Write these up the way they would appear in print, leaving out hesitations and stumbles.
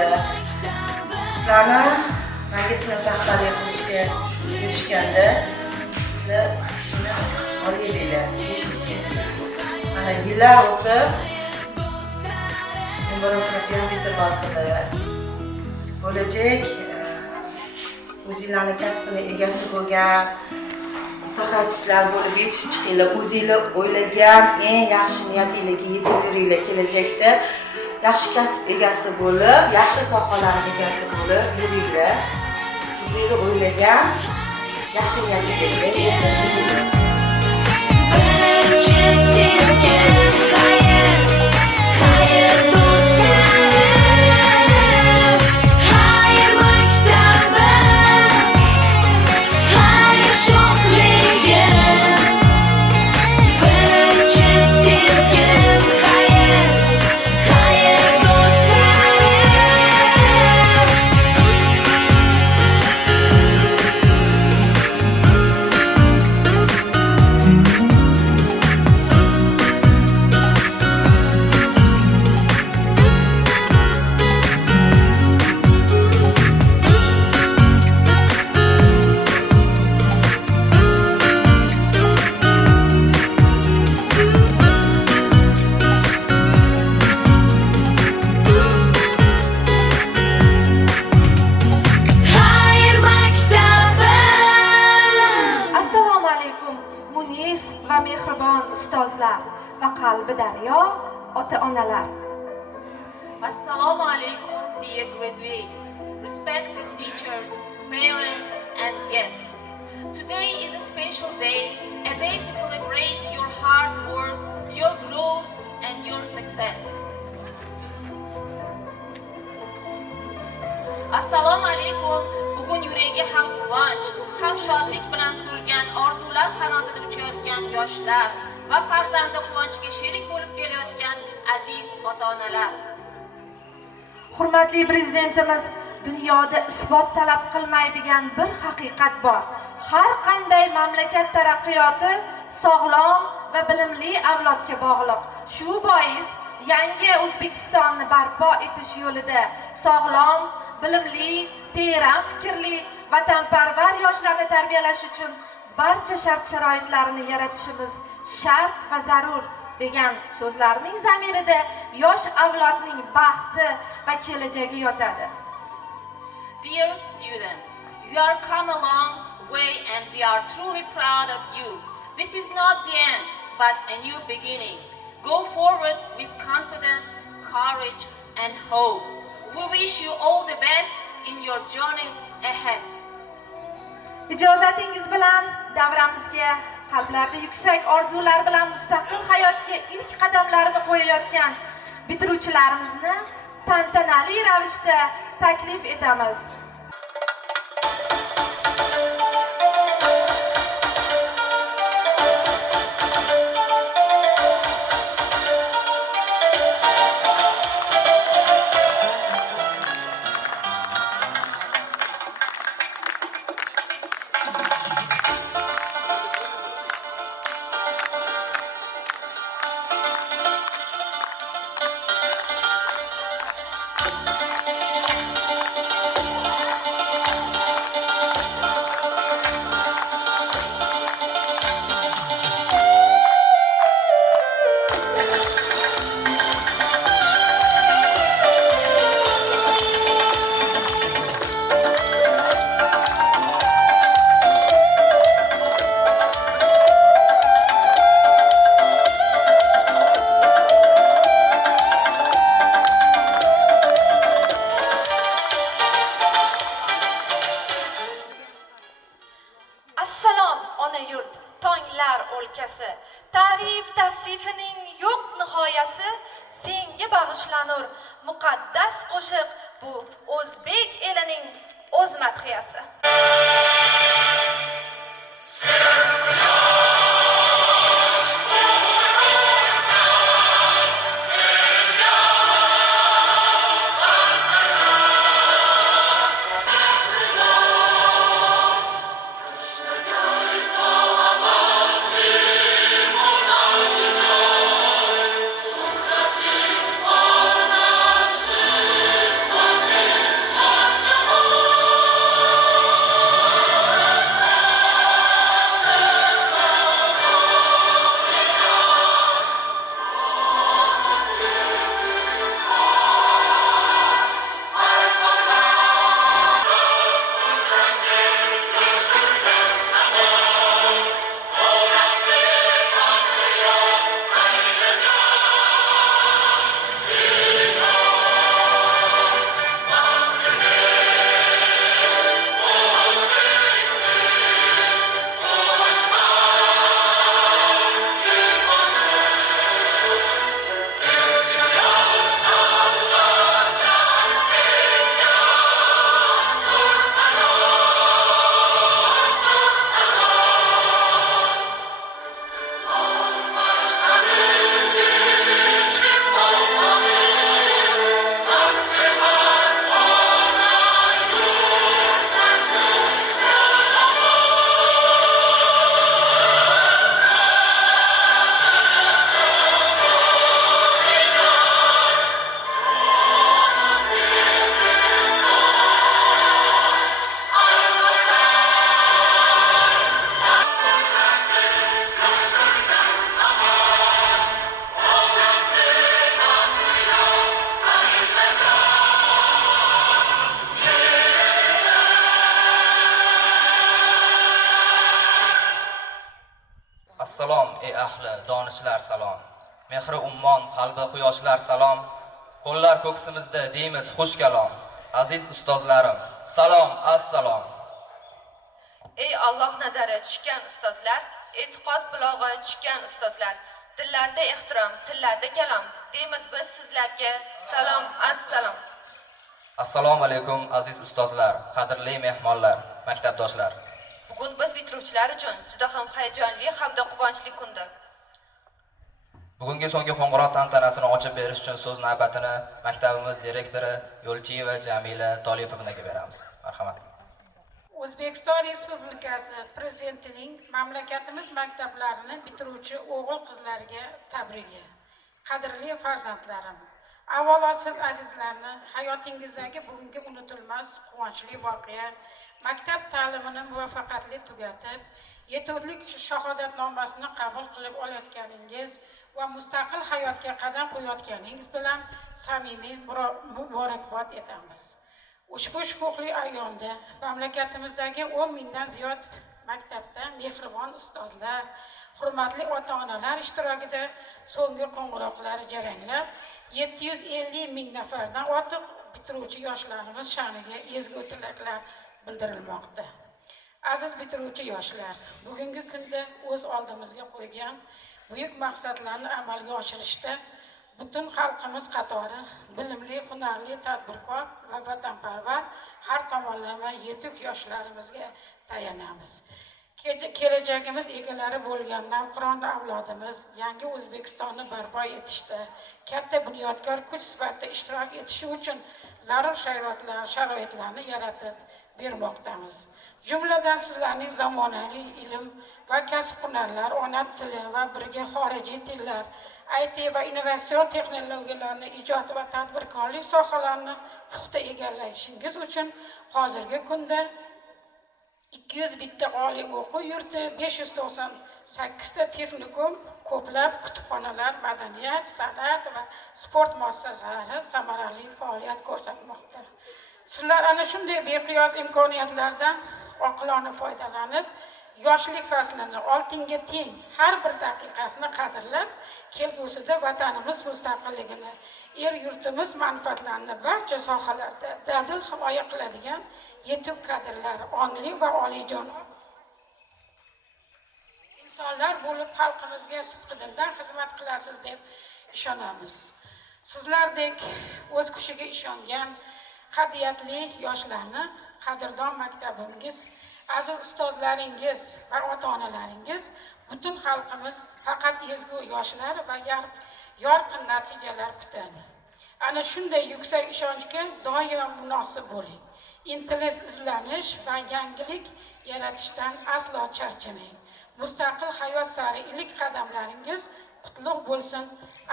oilasi sizlarni yangi sinf rahbarlik qilishga kirishganda sizlar ishni olayliklar, mana yillar o'tib birinchi sinfni ham bitirib olsalar, bo'lajak o'zinglarning kasbini egasi bo'lgan mutaxassislar bo'lib yetishib chiqinglar, o'zinglar o'ylagan eng yaxshi niyatingizga yetib yuringlar, kelajakda yaxshi kasb egasi bo'lib, yaxshi sohalar egasi bo'lib yuringlar. O'zinglar o'ylagan yaxshi niyatingizga yetib ustozlar va qalbi daryo ota-onalar. Assalomu alaykum dear graduates, respected teachers, parents and guests. Today is a special day, a day to celebrate your hard work, your growth and your success. Assalomu alaykum. Bugun yuragi ham quvonch, ham shodlik bilan to'lgan, orzular qanotida uchayotgan yoshlar va farzandi quvonchiga sherik bo'lib kelayotgan aziz ota-onalar. Hurmatli prezidentimiz, dunyoda isbot talab qilmaydigan bir haqiqat bor. Har qanday mamlakat taraqqiyoti sog'lom va bilimli avlodga bog'liq. Shu bois yangi O'zbekistonni barpo etish yo'lida sog'lom, bilimli, teran fikrli, vatanparvar yoshlarni tarbiyalash uchun barcha shart-sharoitlarni yaratishimiz shart va zarur degan so'zlarning zamirida yosh avlodning baxti va kelajagi yotadi. Dear students, you are come a long way and we are truly proud of you. This is not the end, but a new beginning. Go forward with confidence, courage and hope. We wish you all the best in your journey ahead. Ijozatingiz bilan davramizga qalblarda yuksak orzular bilan mustaqil hayotga ilk qadamlarini qo'yayotgan bitiruvchilarimizni tantanali ravishda taklif etamiz. Tarif tavsifining yo'q nihoyasi senga bag'ishlanur muqaddas qo'shiq bu o'zbek elining o'z madhiyasi. Assalom ey ahli donishlar salom. Mehri ummon qalbi quyoshlar salom. Qo'llar ko'ksimizda deymiz xush kalom. Aziz ustozlarim, salom assalom. Ey Alloh nazari tushgan ustozlar, e'tiqod bulog'i tushgan ustozlar, dillarda ehtirom, tillarda kalom, deymiz biz sizlarga salom assalom. Assalomu alaykum aziz ustozlar, qadrli mehmonlar, maktabdoshlar. Bugun biz bitiruvchilar uchun juda ham hayajonli hamda quvonchli kundir. Bugungi so'nggi qo'ng'iroq tantanasini ochib berish uchun so'z navbatini maktabimiz direktori Yo'lchiyeva Jamila Tolipovnaga beramiz. Marhamat. O'zbekiston Respublikasi Prezidentining mamlakatimiz maktablarini bitiruvchi o'g'il-qizlarga tabrigi. Qadrli farzandlarim, avvalo siz azizlarni hayotingizdagi bugungi unutilmas quvonchli voqea maktab ta'limini muvaffaqiyatli tugatib, yetuklik shahodatnomasini qabul qilib olayotganingiz va mustaqil hayotga qadam qo'yayotganingiz bilan samimiy muborakbod etamiz. Ushbu shukuhli ayyomda mamlakatimizdagi 10 mingdan ziyod maktabda mehribon ustozlar, hurmatli ota-onalar ishtirokida so'nggi qo'ng'iroqlar jaranglab, 750 ming nafardan ortiq bitiruvchi yoshlarimiz sha'niga ezgu tilaklar bildirilmoqda. Aziz bitiruvchi yoshlar, bugungi kunda o'z oldimizga qo'ygan buyuk maqsadlarni amalga oshirishda butun xalqimiz qatori bilimli, hunarli, tadbirkor va vatanparvar har tomonlama yetuk yoshlarimizga tayanamiz. Kelajagimiz egalari bo'lgan navqiron avlodimiz yangi O'zbekistonni barpo etishda katta bunyodkor kuch sifatida ishtirok etishi uchun zarur sharoitlarni yaratib bermoqdamiz. Jumladan sizlarning zamonaviy ilm va kasb-hunarlar, ona tili va birga xorijiy tillar, IT va innovatsion texnologiyalarni ijod va tadbirkorlik sohalarini puxta egallashingiz uchun hozirgi kunda 201 ta oliy o'quv yurti, 598 ta texnikum, ko'plab kutubxonalar, madaniyat, san'at va sport muassasalari samarali faoliyat ko'rsatmoqda. Sizlar ana shunday beqiyos imkoniyatlardan oqilona foydalanib, yoshlik faslini oltinga teng har bir daqiqasini qadrlab, kelgusida vatanimiz mustaqilligini, yurtimiz manfaatlarini barcha sohalarda dadil himoya qiladigan yetuk kadrlar, ongli va oliyjanob insonlar bo'lib xalqimizga sidqidildan xizmat qilasiz deb ishonamiz. Sizlardek o'z kushiga ishongan qadriyatli yoshlarni qadrdon maktabingiz, aziz ustozlaringiz va ota-onalaringiz, butun xalqimiz faqat ezgu yoshlar va yorqin natijalar kutadi. Ana shunday yuksak ishonchga doimo munosib bo'ling. Intilish, izlanish va yangilik yaratishdan aslo charchamang. Mustaqil hayot sari ilk qadamlaringiz qutlug' bo'lsin,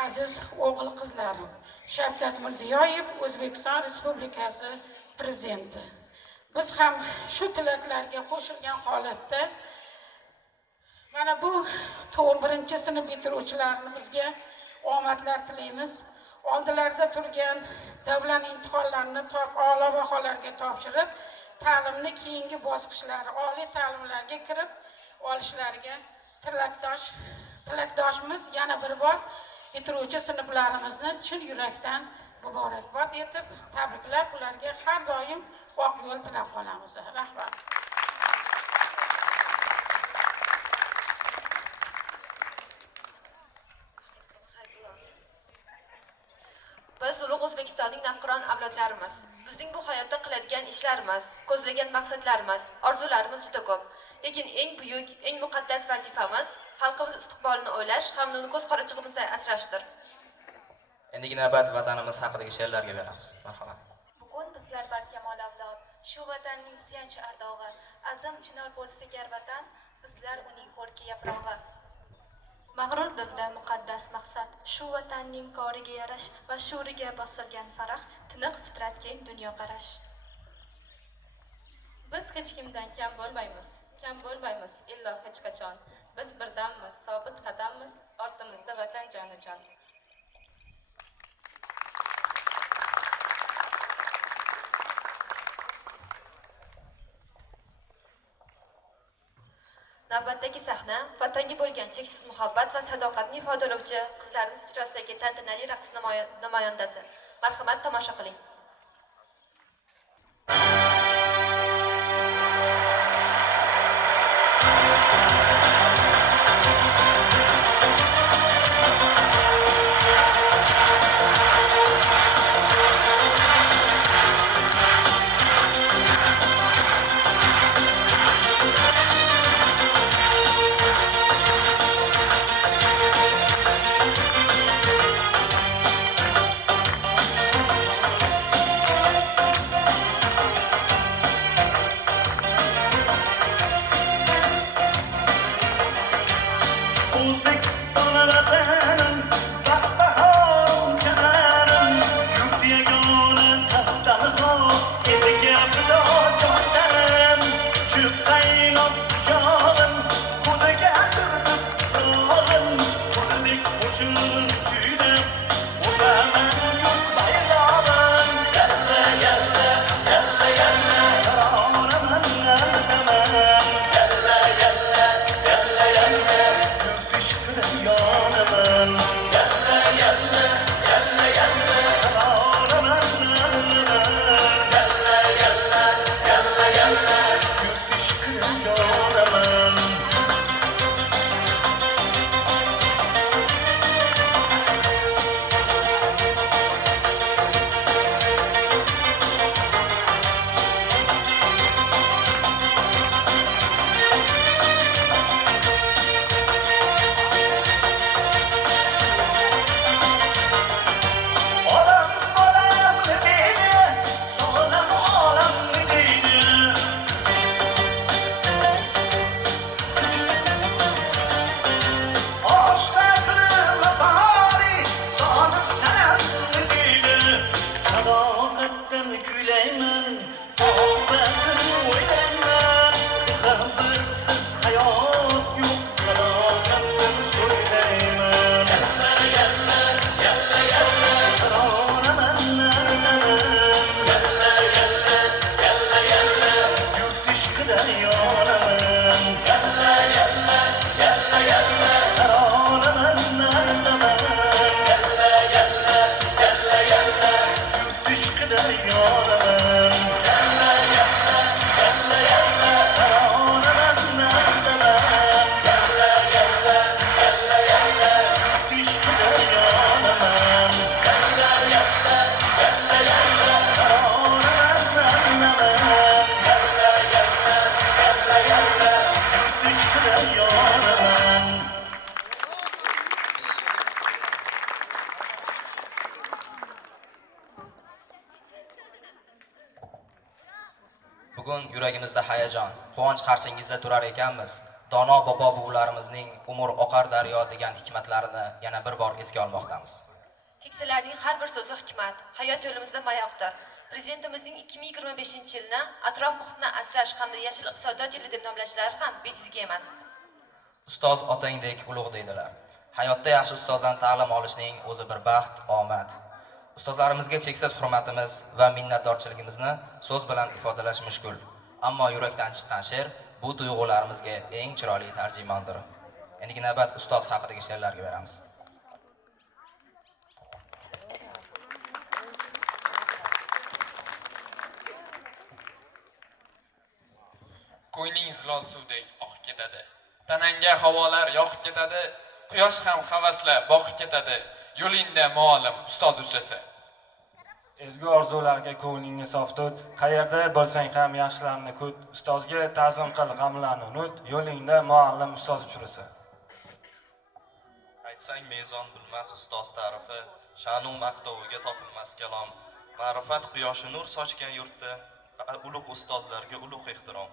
aziz o'g'il-qizlarim. Shavkat Mirziyoyev, O'zbekiston Respublikasi Prezidenti. Biz ham shu tilaklarga qo'shilgan holatda mana bu 11-sinf bitiruvchilarimizga omadlar tilaymiz. Oldilarida turgan davlat imtihonlarini a'lo baholarga topshirib, ta'limni keyingi bosqichlari, oliy ta'limlarga kirib olishlariga tilakdoshimiz yana bir bor bitiruvchi sinflarimizni chin yurakdan muborakbod etib, tabriklab, ularga har doim oq yo'l tilab qolamiz. Rahmat. Biz ulug' O'zbekistonning navqiron avlodlarimiz. Bizning bu hayotda qiladigan ishlarimiz, ko'zlagan maqsadlarimiz, orzularimiz juda ko'p. Lekin eng buyuk, eng muqaddas vazifamiz xalqimiz istiqbolini o'ylash hamda uni ko'z qorachig'imizda asrashdir. Endigi navbat vatanimiz haqidagi she'rlarga beramiz. Marhamat. Bugun bizlar barkamol avlod, shu vatanning suyanchi ardog'i, azim chinor bo'lsa gar vatan, bizlar uning ko'rki yaprog'i. Mag'rur dilda muqaddas maqsad, shu vatanning koriga yarash va shuriga bosilgan farah, tiniq fitrat keng dunyoqarash. Biz hech kimdan kam bo'lmaymiz illo hech qachon. Biz birdammiz, sobit qadammiz, ortimizda vatan jonijon. Navbatdagi sahna vatanga bo'lgan cheksiz muhabbat va sadoqatni ifodalovchi qizlarimiz ijrosidagi tantanali raqs namoyandasi. Marhamat, tomosha qiling. Bugun yuragimizda hayajon, quvonch qarshingizda turar ekanmiz. Dono bobo-buvlarimizning umr oqar daryo degan hikmatlarini yana bir bor esga olmoqdamiz. Keksalarning har bir so'zi hikmat, hayot yo'limizda mayoqdir. Prezidentimizning 2025-yilni atrof muhitni asrash hamda yashil iqtisodiyot yili deb nomlashlari ham bejizga emas. Ustoz otangdek ulug' deydilar. Hayotda yaxshi ustozdan ta'lim olishning o'zi bir baxt, omad. Ustozlarimizga cheksiz hurmatimiz va minnatdorchiligimizni so'z bilan ifodalash mushkul. Ammo yurakdan chiqqan she'r bu tuyg'ularimizga eng chiroyli tarjimondir. Endi navbat ustoz haqidagi she'rlarga beramiz. Ko'yning zilol suvdek oqib ketadi. Tanangga havolar yoqib ketadi. Quyosh ham havasla boqib ketadi. Yo'lingda muallim ustoz uchrasa. Ezgu orzularga ko'nglingni sof tut, qayerda bo'lsang ham yaxshilarni kut, ustozga ta'zim qil, g'amlarni unut, yo'lingda muallim ustoz uchrasa. Aytsang mezon bilmas ustoz tarifi, sha'nu maqtoviga topilmas kalom. Ma'rifat quyoshi nur sochgan yurtda ulug' ustozlarga ulug' ehtirom.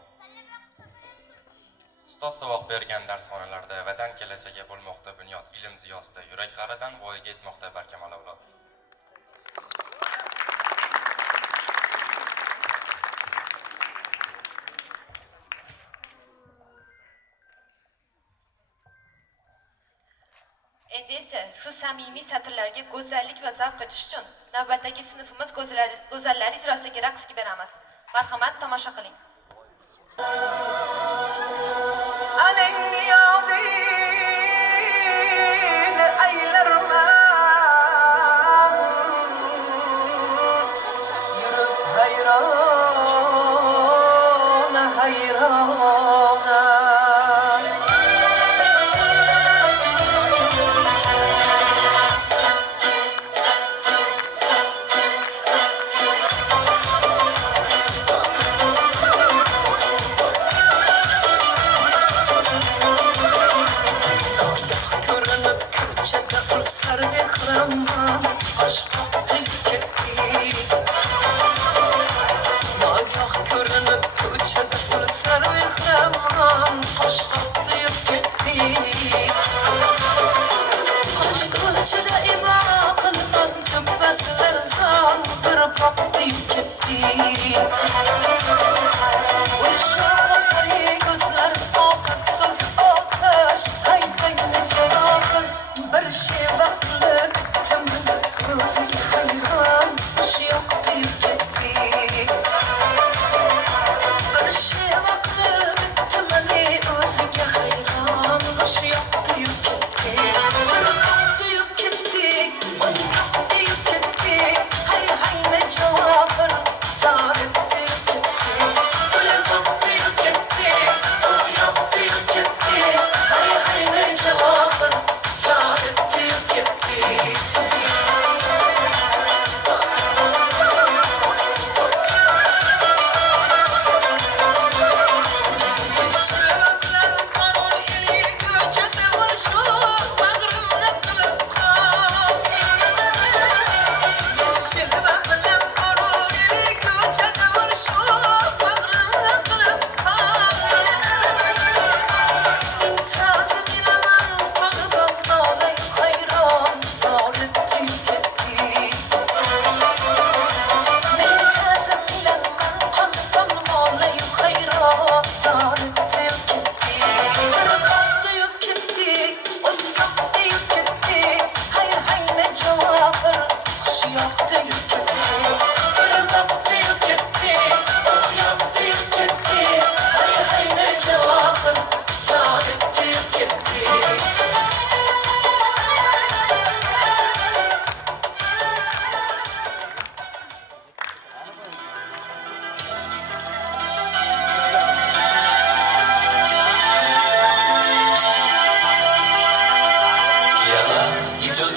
Ustoz saboq bergan darsxonalarda vatan kelajagi bo'lmoqda bunyod ilm ziyosida, yurak qa'ridan voyaga yetmoqda barkamol avlod. Endi esa shu samimiy satrlarga go'zallik va zavq etish uchun navbatdagi sinfimiz go'zallari ijrosidagi raqsga beramiz. Marhamat, tomosha qiling. mehriman aşkattık ketdik Nagah görünüp ko'chada pulsar mehriman aşkattık ketdik Qo'sh ko'chada imo qilgan jubbasilar zon bir boqdik ketdik O'sha gözler ofatsız ateş hay hay ne cevabın bir şey vaklı bittim Gözüge hayran hoş yaktı gitti Bir şey vaklı bittim ne özüge hayran hoş yaktı gitti Bir yaktı gitti on yaktı gitti hay hay ne cevabın saadetti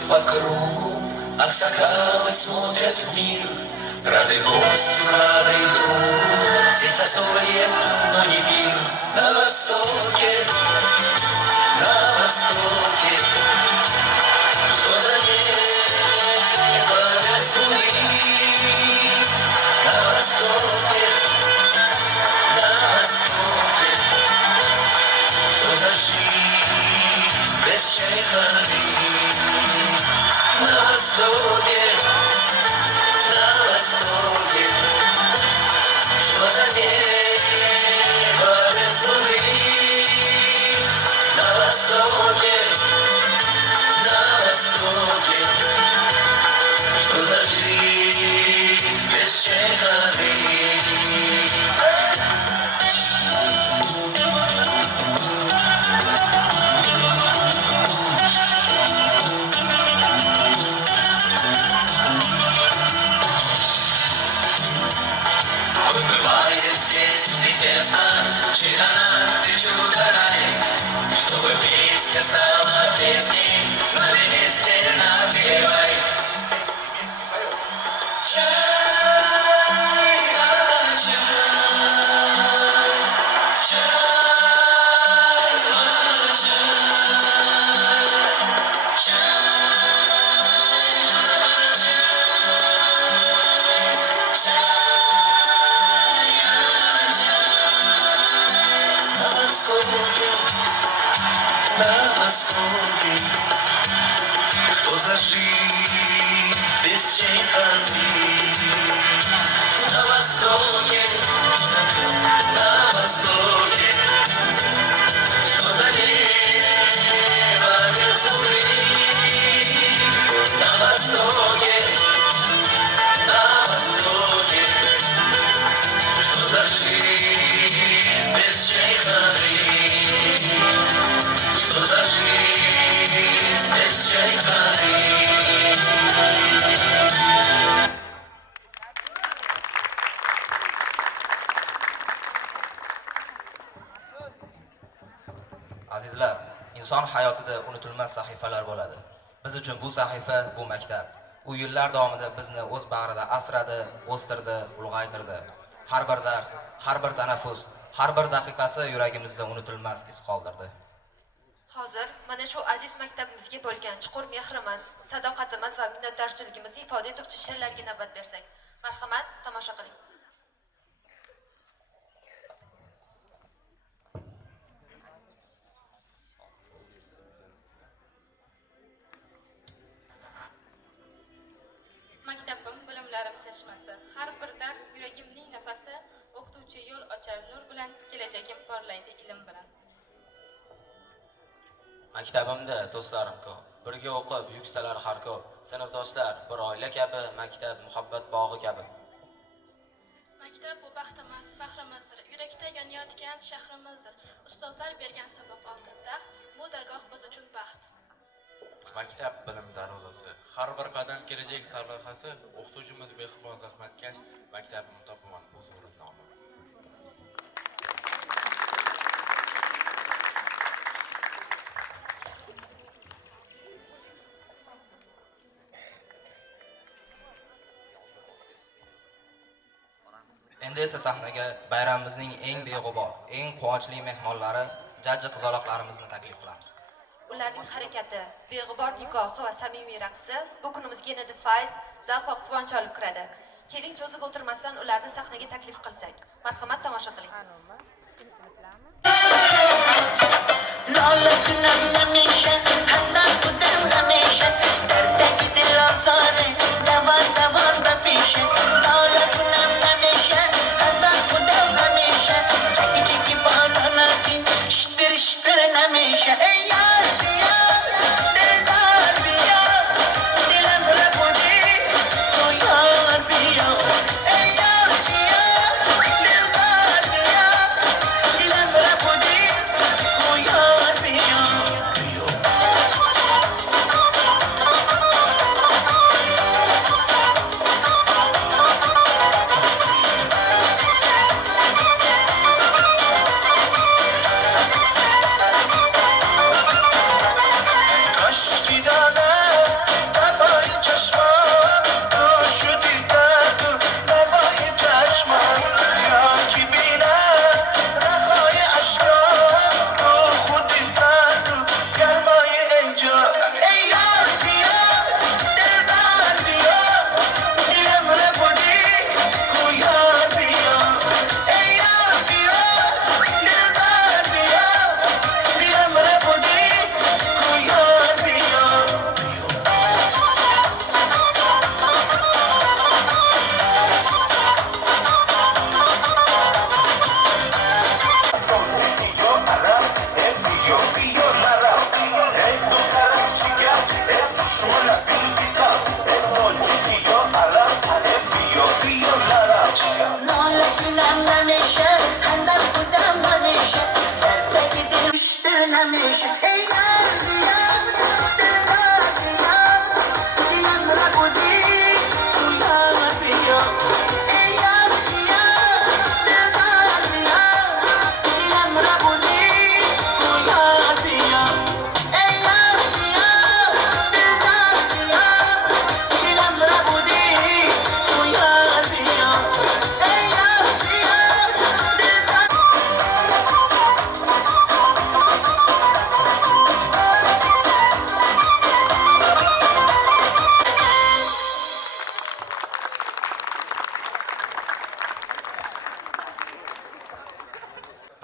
По кругу аксакалы смотрят в мир Рады гостю, рады другу Здесь застолье, но не мир На востоке Кто за небо без луны На востоке Кто за жизнь без чайханы На востоке, что за небо без луны? На востоке, что за жизнь без чайханы? Чтобы песня стала песней, с нами вместе напевай. На востоке, что за жизнь без чайханы? На востоке, что за небо без луны? На востоке, что за жизнь без чайханы? Что за жизнь без чайханы? Azizlar, inson hayotida unutilmas sahifalar bo'ladi. Biz uchun bu sahifa bu maktab. U yillar davomida bizni o'z bag'rida asradi, o'stirdi, ulg'aytirdi. Har bir dars, har bir tanaffus, har bir daqiqasi yuragimizda unutilmas iz qoldirdi. Hozir hozir mana shu aziz maktabimizga bo'lgan chuqur mehrimiz, sadoqatimiz va minnatdorchiligimizni ifoda etuvchi she'rlarga navbat bersak. Marhamat, tomosha qiling. Maktabim bilimlarim chashmasi, har bir dars yuragimning nafasi, o'qituvchi yo'l ochar nur bilan, kelajagim porlaydi ilm bilan. Maktabimda do'stlarim ko'p, birga o'qib yuksalar har ko'p, sinfdoshlar bir oila kabi, maktab muhabbat bog'i kabi. Maktab bu baxtimiz, faxrimizdir, yurakda yonayotgan shahrimizdir. Ustozlar bergan saboq oltin taxt, bu dargoh biz uchun baxt. Maktab bilim darvozasi, har bir qadam kelajak sarlavhasi, o'qituvchimiz mehribon zahmatkash, maktabim topaman bu suratnoma. Endi esa sahnaga bayramimizning eng beg'ubor, eng quvonchli mehmonlari, jajji qizaloqlarimizni taklif qilamiz. Ularning harakati, beg'ubor nigohi va samimiy raqsi bu kunimizga yanada fayz, zavq va quvonch olib kiradi. Keling, cho'zib o'tirmasdan ularni sahnaga taklif qilsak. Marhamat, tomosha qiling.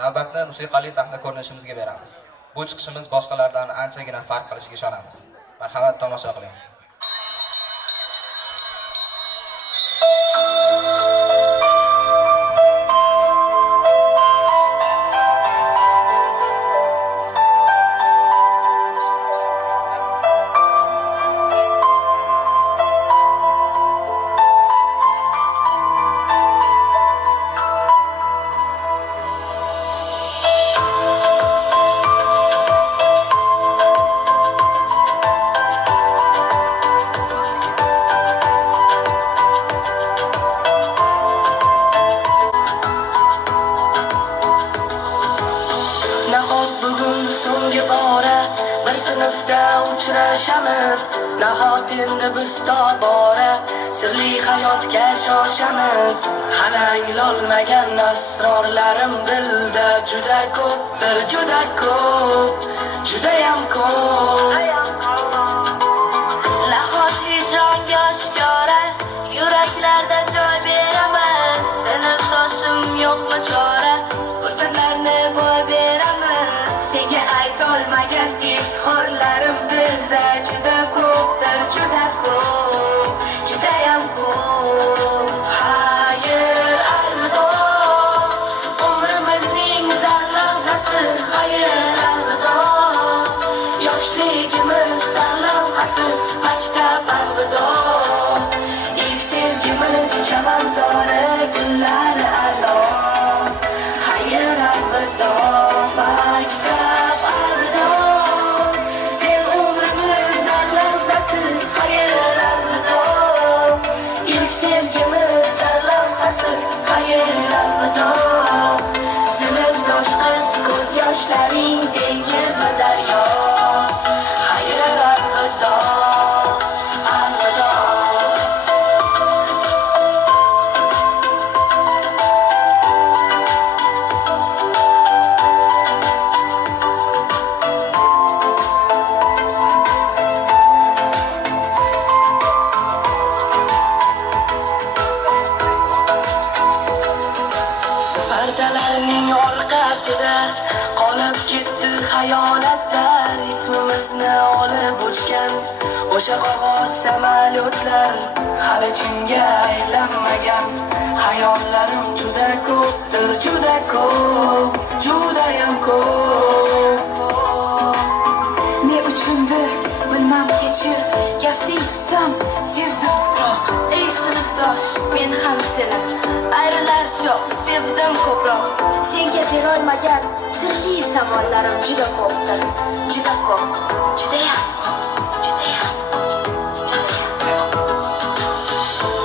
Navbatni musiqali sahna ko'rinishimizga beramiz. Bu chiqishimiz boshqalardan anchagina farq qilishiga ishonamiz. Marhamat, tomosha qiling. uchrashamiz, nahot endi biz tobora sirli hayotga shoshamiz. Hali anglolmagan asrorlarim dilda juda ko'pdir, juda ko'p, judayam judayam ko'p. Nahot hijronga oshkora yuraklarda joy beramiz. Sinfdoshim yo'qmi chora, fursatlarni boy beramiz. Senga aytolmagan izhorlarim dilda juda ko'pdir, juda ko'p, judayam ko'p. Xayr, alvido, umrimizning zar lahzasi. Xayr, alvido, yoshligimiz zar lavhasi. Maktab, alvido, ilk sevgimiz chamanzori gullari a'lo. Xayr, alvido, maktab, alvido, sen umrimiz zar lahzasi. Xayr, alvido, ilk sevgimiz zar lavhasi. Xayr, alvido, sinfdosh qiz ko'z yoshlaring dengiz va daryo. Xayr, alvido, alvido. Pardalarning orqasida qolib ketdi xayolatlar. Ismimizni olib uchgan o'sha qog'oz samolyotlar. Hali chinga aylanmagan xayollarim juda ko'pdir, juda ko'p, judayam ko'p. Ne uchundir bilmam kechir, kafting tutsam sezdim titroq. Ey sinfdosh, men ham seni ayrilar yo'q, sevdim ko'proq. Senga berolmagan sirli samollarim juda ko'pdir, juda ko'p, judayam ko'p, judayam.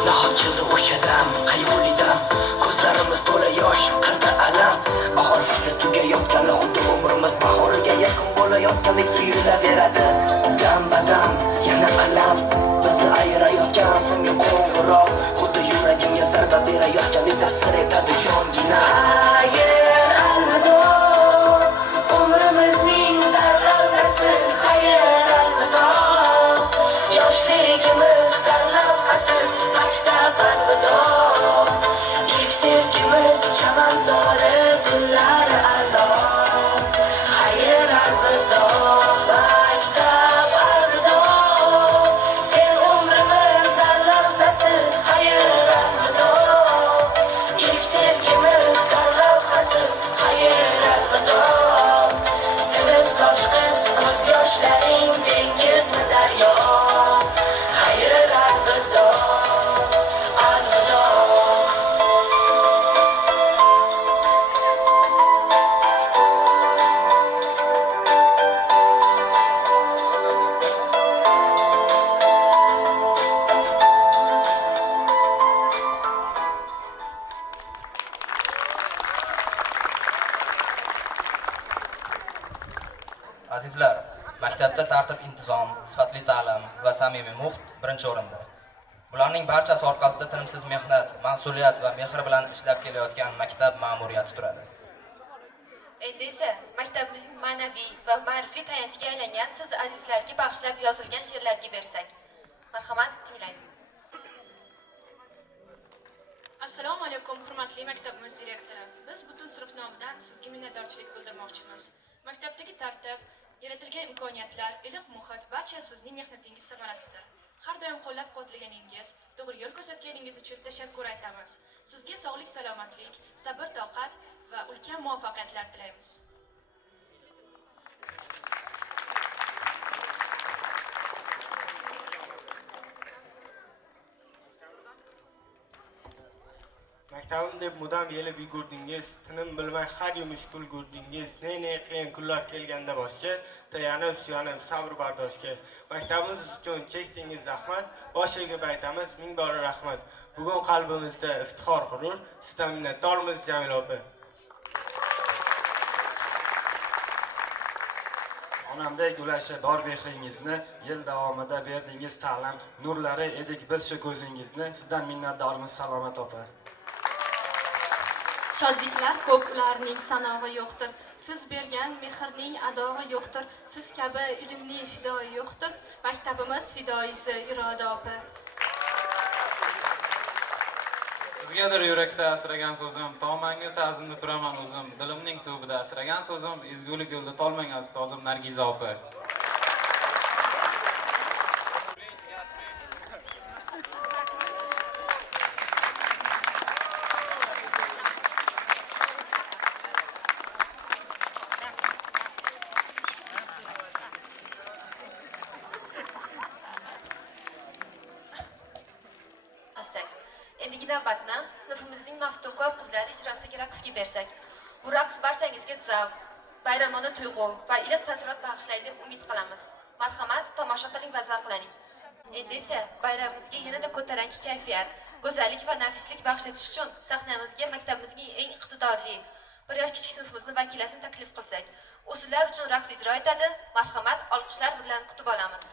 Nahot keldi o'sha dam, qayg'uli dam, ko'zlarimiz to'la yosh, qalbda alam. Bahor fasli tugayotgan, xuddi umrimiz bahoriga yaqin bo'layotgandek tuyulaveradi. Dam badam, yana alam, bizni ayirayotgan so'nggi qo'ng'iroq, xuddi yuragimga zarba berayotgandek ta'sir etadi jongina. Xayr, alvido, umrimizning zar lahzasi. Xayr, alvido, yoshligimiz zar lavhasi. Maktab, alvido, ilk sevgimiz chamanzori gullari a'lo. Xayr, alvido, maktab, alvido, sen umrimiz zar lahzasi. Xayr, alvido, ilk sevgimiz zar lavhasi. Xayr, alvido, sinfdosh qiz ko'z yoshlaring dengizmi daryo. Xayr, alvido, alvido. Azizlar, maktabda tartib intizom, sifatli ta'lim va samimiy muhit birinchi o'rinda. Bularning barchasi orqasida tinimsiz mehnat, mas'uliyat va mehr bilan ishlab kelayotgan maktab ma'muriyati turadi. Endi esa maktabimizning ma'naviy va ma'rifiy tayanchiga aylangan siz azizlarga bag'ishlab yozilgan she'rlarga bersak. Marhamat, tinglang. Assalomu alaykum, hurmatli maktabimiz direktori. Biz butun sinf nomidan sizga minnatdorchilik bildirmoqchimiz. Maktabdagi tartib, yaratilgan imkoniyatlar, iliq muhit barcha sizning mehnatingiz samarasidir. Har doim qo'llab-quvvatlaganingiz, to'g'ri yo'l ko'rsatganingiz uchun tashakkur aytamiz. Sizga sog'lik, salomatlik, sabr, toqat va ulkan muvaffaqiyatlar tilaymiz. Maktabim deb mudam yelib yugurdingiz, tinim bilmay har yumush kul gurdingiz. Ne qiyin kunlar kelganda boshga, tayanib, suyanib, sabr bardoshga. Maktabimiz uchun chekdingiz zahmat, boshiga aytamiz ming bora rahmat. Bugun qalbimizda iftixor qurur, sizdan minnatdormiz Jamila opa. Onamdek ulasha bor mehringizni yil davomida berdingiz ta'lim nurlari edik biz shu ko'zingizni. Sizdan minnatdormiz Salomat opa. Shodliklar ko'p, ularning sanog'i yo'qdir. Siz bergan mehrning adog'i yo'qdir. Siz kabi ilmli fidoi yo'qdir. Maktabimiz fidoisi Iroda opa. Sizgadir yurakda asragan so'zim, tomanga ta'zimda turaman o'zim. Dilimning tubida asragan so'zim, ezgulik yo'lda tolmang ustozim Nargiza opa. Endigi navbatni sinfimizning maftunkor qizlari ijrosidagi raqsga bersak. Bu raqs barchangizga zavq, bayramona tuyg'u va iliq taassurot bag'ishlaydi deb umid qilamiz. Marhamat, tomosha qiling va zavqlaning. Endi esa bayramimizga yanada ko'tarinki kayfiyat, go'zallik va nafislik bag'ishlatish uchun sahnamizga maktabimizning eng iqtidorli bir yosh kichik sinfimizni vakilasini taklif qilsak. U sizlar uchun raqs ijro etadi. Marhamat, olqishlar bilan kutib olamiz.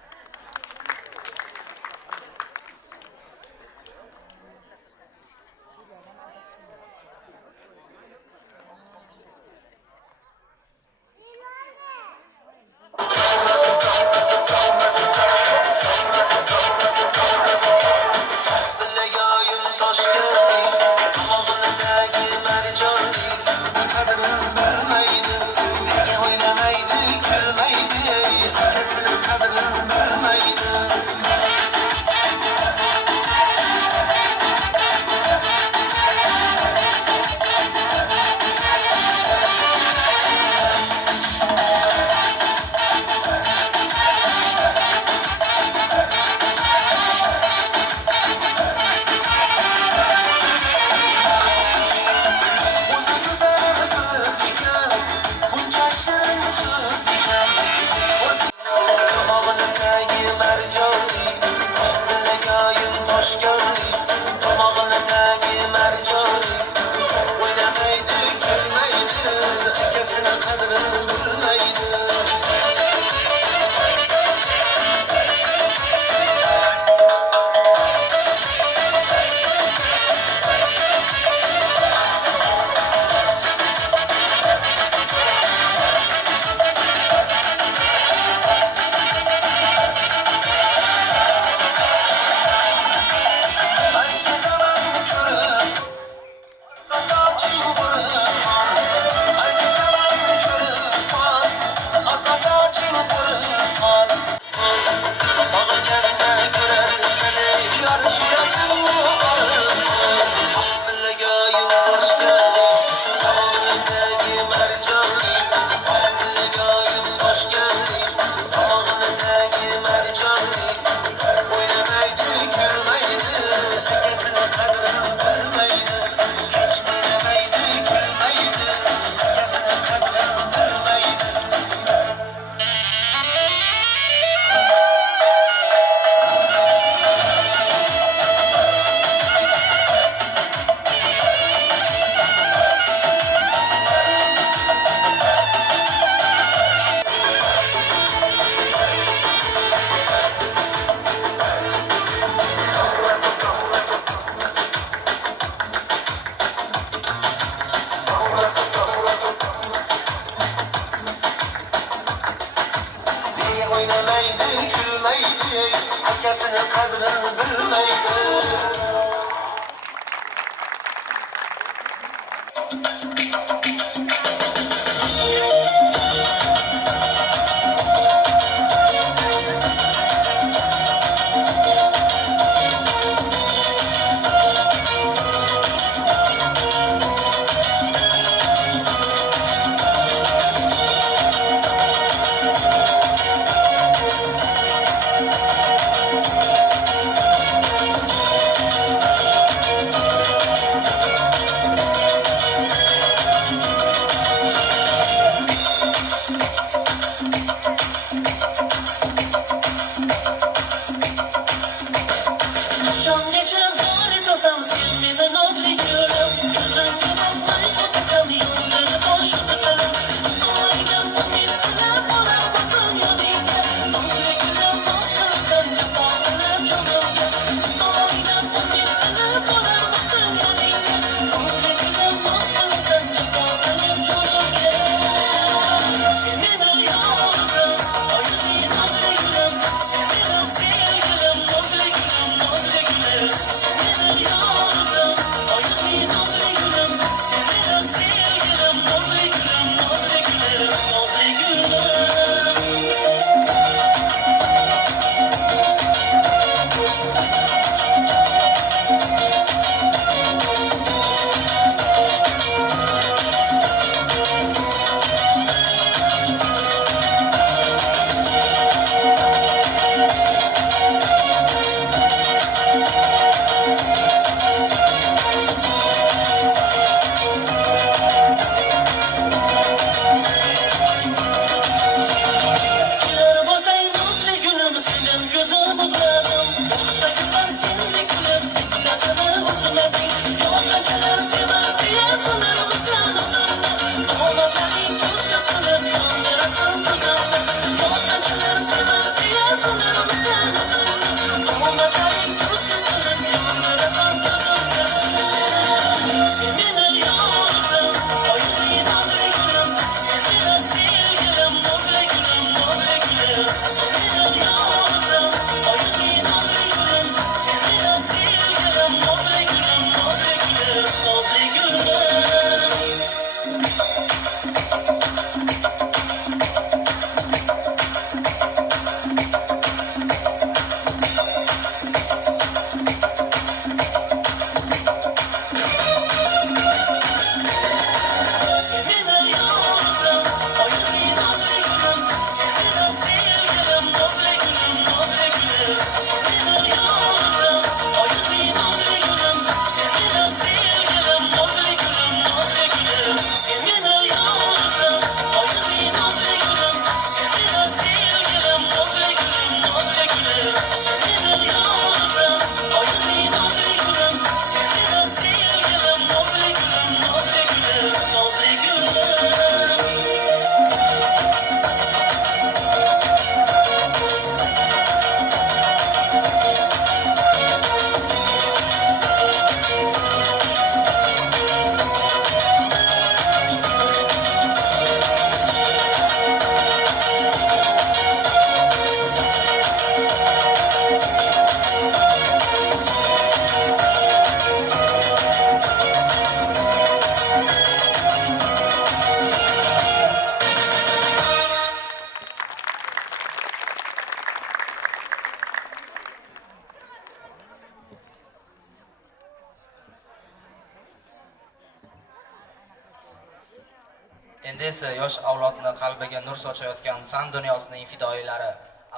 Endi esa yosh avlodni qalbiga nur sochayotgan fan dunyosining fidoyilari,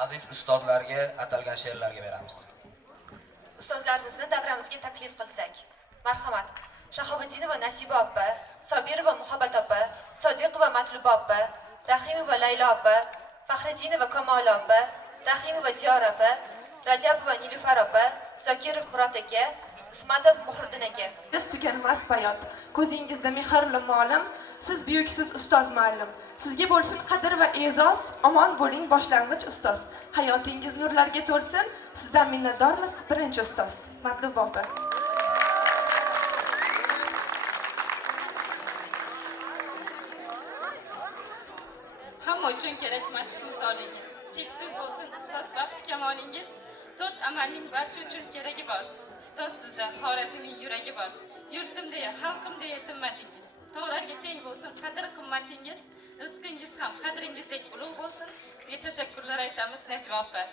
aziz ustozlarga atalgan she'rlarga beramiz. Ustozlarimizni davramizga taklif qilsak. Marhamat. Shahobiddinova Nasiba opa, Sobirova Muhabbat opa, Sodiqova Matluba opa, Rahimova Laylo opa, Faxriddinova Kamol opa, Rahimova Diyor opa, Rajabova Nilufar opa, Zokirov Murod aka, Ismatov Muhriddin aka. Siz tuganmas bayot, ko'zingizda mehrli molim, siz buyuksiz ustoz muallim. Sizga bo'lsin qadr va e'zoz, omon bo'ling boshlang'ich ustoz. Hayotingiz nurlarga to'lsin, sizdan minnatdormiz birinchi ustoz. Matluba opa. Hamma uchun kerak mashq misolingiz. Cheksiz bo'lsin ustoz baxt kamolingiz. 4 amalning barcha uchun keragi bor. Ustoz sizda horatining yuragi bor. Yurtim deya, xalqim deya tinmadingiz. Tog'larga teng bo'lsin qadr qimmatingiz. Rizqingiz ham qadringizdek ulug' bo'lsin. Sizga tashakkurlar aytamiz Nasiba opa.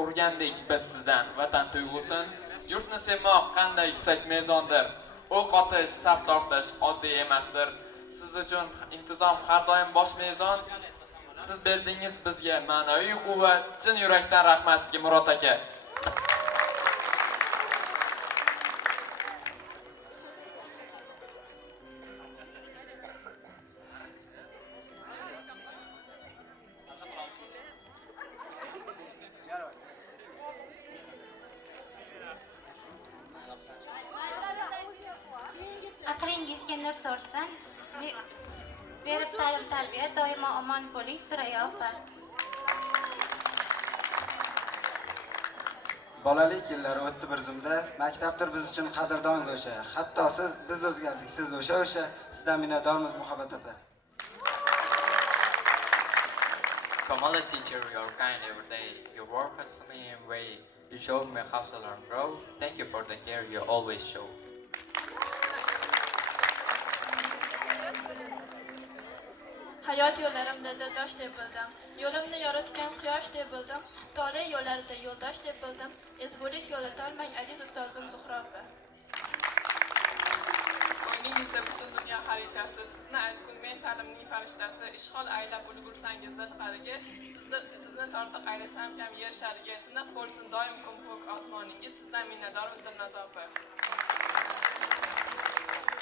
O'rgandik biz sizdan vatan tuyg'usin. Yurtni sevmoq qanday yuksak mezondir. O'q otish, saf tortish oddiy emasdir. Siz uchun intizom har doim bosh mezon. Siz berdingiz bizga ma'naviy quvvat. Chin yurakdan rahmat sizga Murod aka. Aqlingizga nur to'lsin. Berib ta'lim tarbiya doimo omon bo'ling Surayyo opa. Bolalik yillari o'tdi bir zumda, maktabdir biz uchun qadrdon go'sha. Hatto siz biz o'zgardik, siz o'sha. Sizdan minnatdormiz Muhabbat opa. From all the teacher, you're kind every day. Your work has me in way. You showed me how to learn grow. Thank you for the care you always show. Hayot yo'llarimda dildosh deb bildim. Yo'limni yoritgan quyosh deb bildim. Tole yo'llarida yo'ldosh deb bildim. Ezgulik yo'lida olmang aziz ustozim Zuhra opa. Qo'yningizda butun dunyo xaritasi, sizni aytgun men ta'limning farishtasi, ishg'ol aylab ulgursangiz dil qariga, sizni tortiq aylasam kam yer shariga, tiniq bo'lsin doim ko'k osmoningiz, sizdan minnatdormiz Dilnoza opa.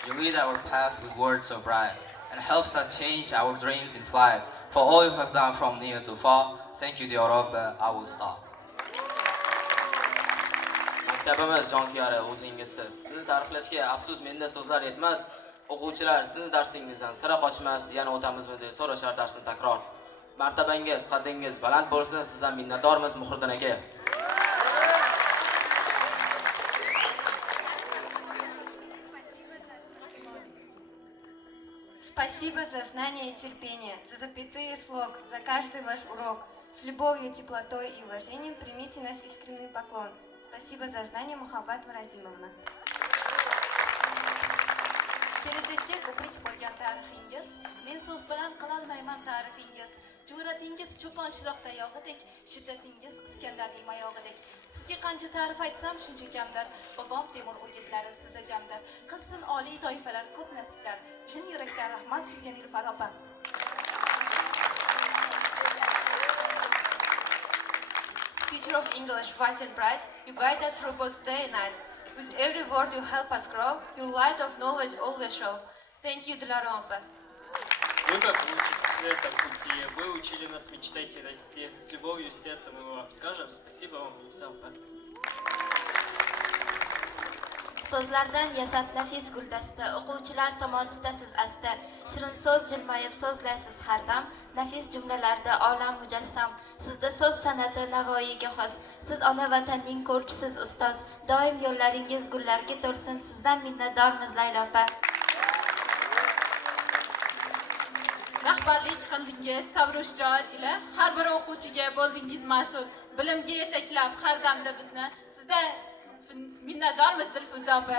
You lead our path with words so bright and helped us change our dreams in flight. For all you have done from near to far, thank you dear Rabbi, I will stop. Maktabimiz jonkuyari o'zingizsiz. Sizni ta'riflashga afsus menda so'zlar yetmas. O'quvchilar sizni darsingizdan sira qochmas, yana o'tamizmi deb so'rashar darsni takror. Martabangiz, qaddingiz baland bo'lsin, sizdan minnatdormiz Muhriddin aka. Спасибо за знание и терпение, за запятые слог, за каждый ваш урок. С любовью, теплотой и уважением примите наш искренний поклон. Спасибо за знание, Мухаббат Маразимовна. Kelajakka ko'prik bo'lgan tarifingiz, men so'z bilan qilolmayman ta'rifingiz. Jur'atingiz cho'pon shiroq tayog'idek, shiddatingiz Iskandarning mayog'idek. Sizga qancha ta'rif aytsam shuncha kamdir. Bobom Temur o'gitlari sizda jamdir. Qilsin oliy toifalar ko'p nasiblar. Chin yurakdan rahmat sizga Nilufar opa. Teacher of English, wise and bright, you guide us through both day and night. With every word you help us grow, your light of knowledge always show. Thank you, Dilara opa. Вы, как лучик света в пути, вы учили нас мечтать и расти. С любовью в сердце мы вам скажем спасибо вам, Юсапа. So'zlardan yasab nafis guldasta, o'quvchilar tomon tutasiz asta. Shirin so'z jilmayib so'zlaysiz har dam, nafis jumlalarda olam mujassam. Sizda so'z san'ati Navoiyga xos. Siz ona vatanning ko'rkisiz ustoz. Doim yo'llaringiz gullarga to'lsin, sizdan minnatdormiz Laylo opa. Rahbarlik qildingiz sabr shijoat ila, har bir o'quvchiga bo'ldingiz mas'ul. Bilimga yetaklab har damda bizni. Sizda minnatdormiz Dilfuza opa.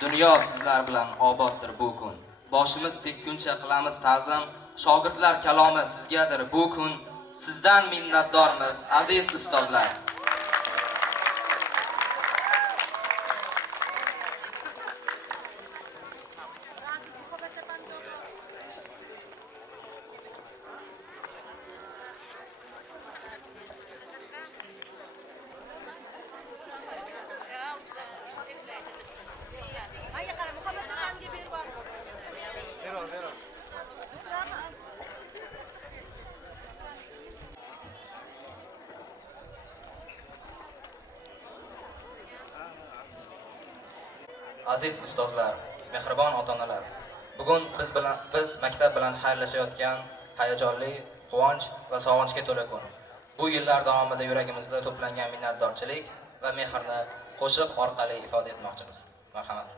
Dunyo sizlar bilan oboddir bu kun. Boshimiz tekkuncha qilamiz ta'zim. Shogirdlar kalomi sizgadir bu kun. Sizdan minnatdormiz aziz ustozlar. Aziz ustozlar, mehribon ota-onalar, bugun biz maktab bilan xayrlashayotgan hayajonli, quvonch va sog'inchga to'la kun. Bu yillar davomida yuragimizda to'plangan minnatdorchilik va mehrni qo'shiq orqali ifoda etmoqchimiz. Marhamat.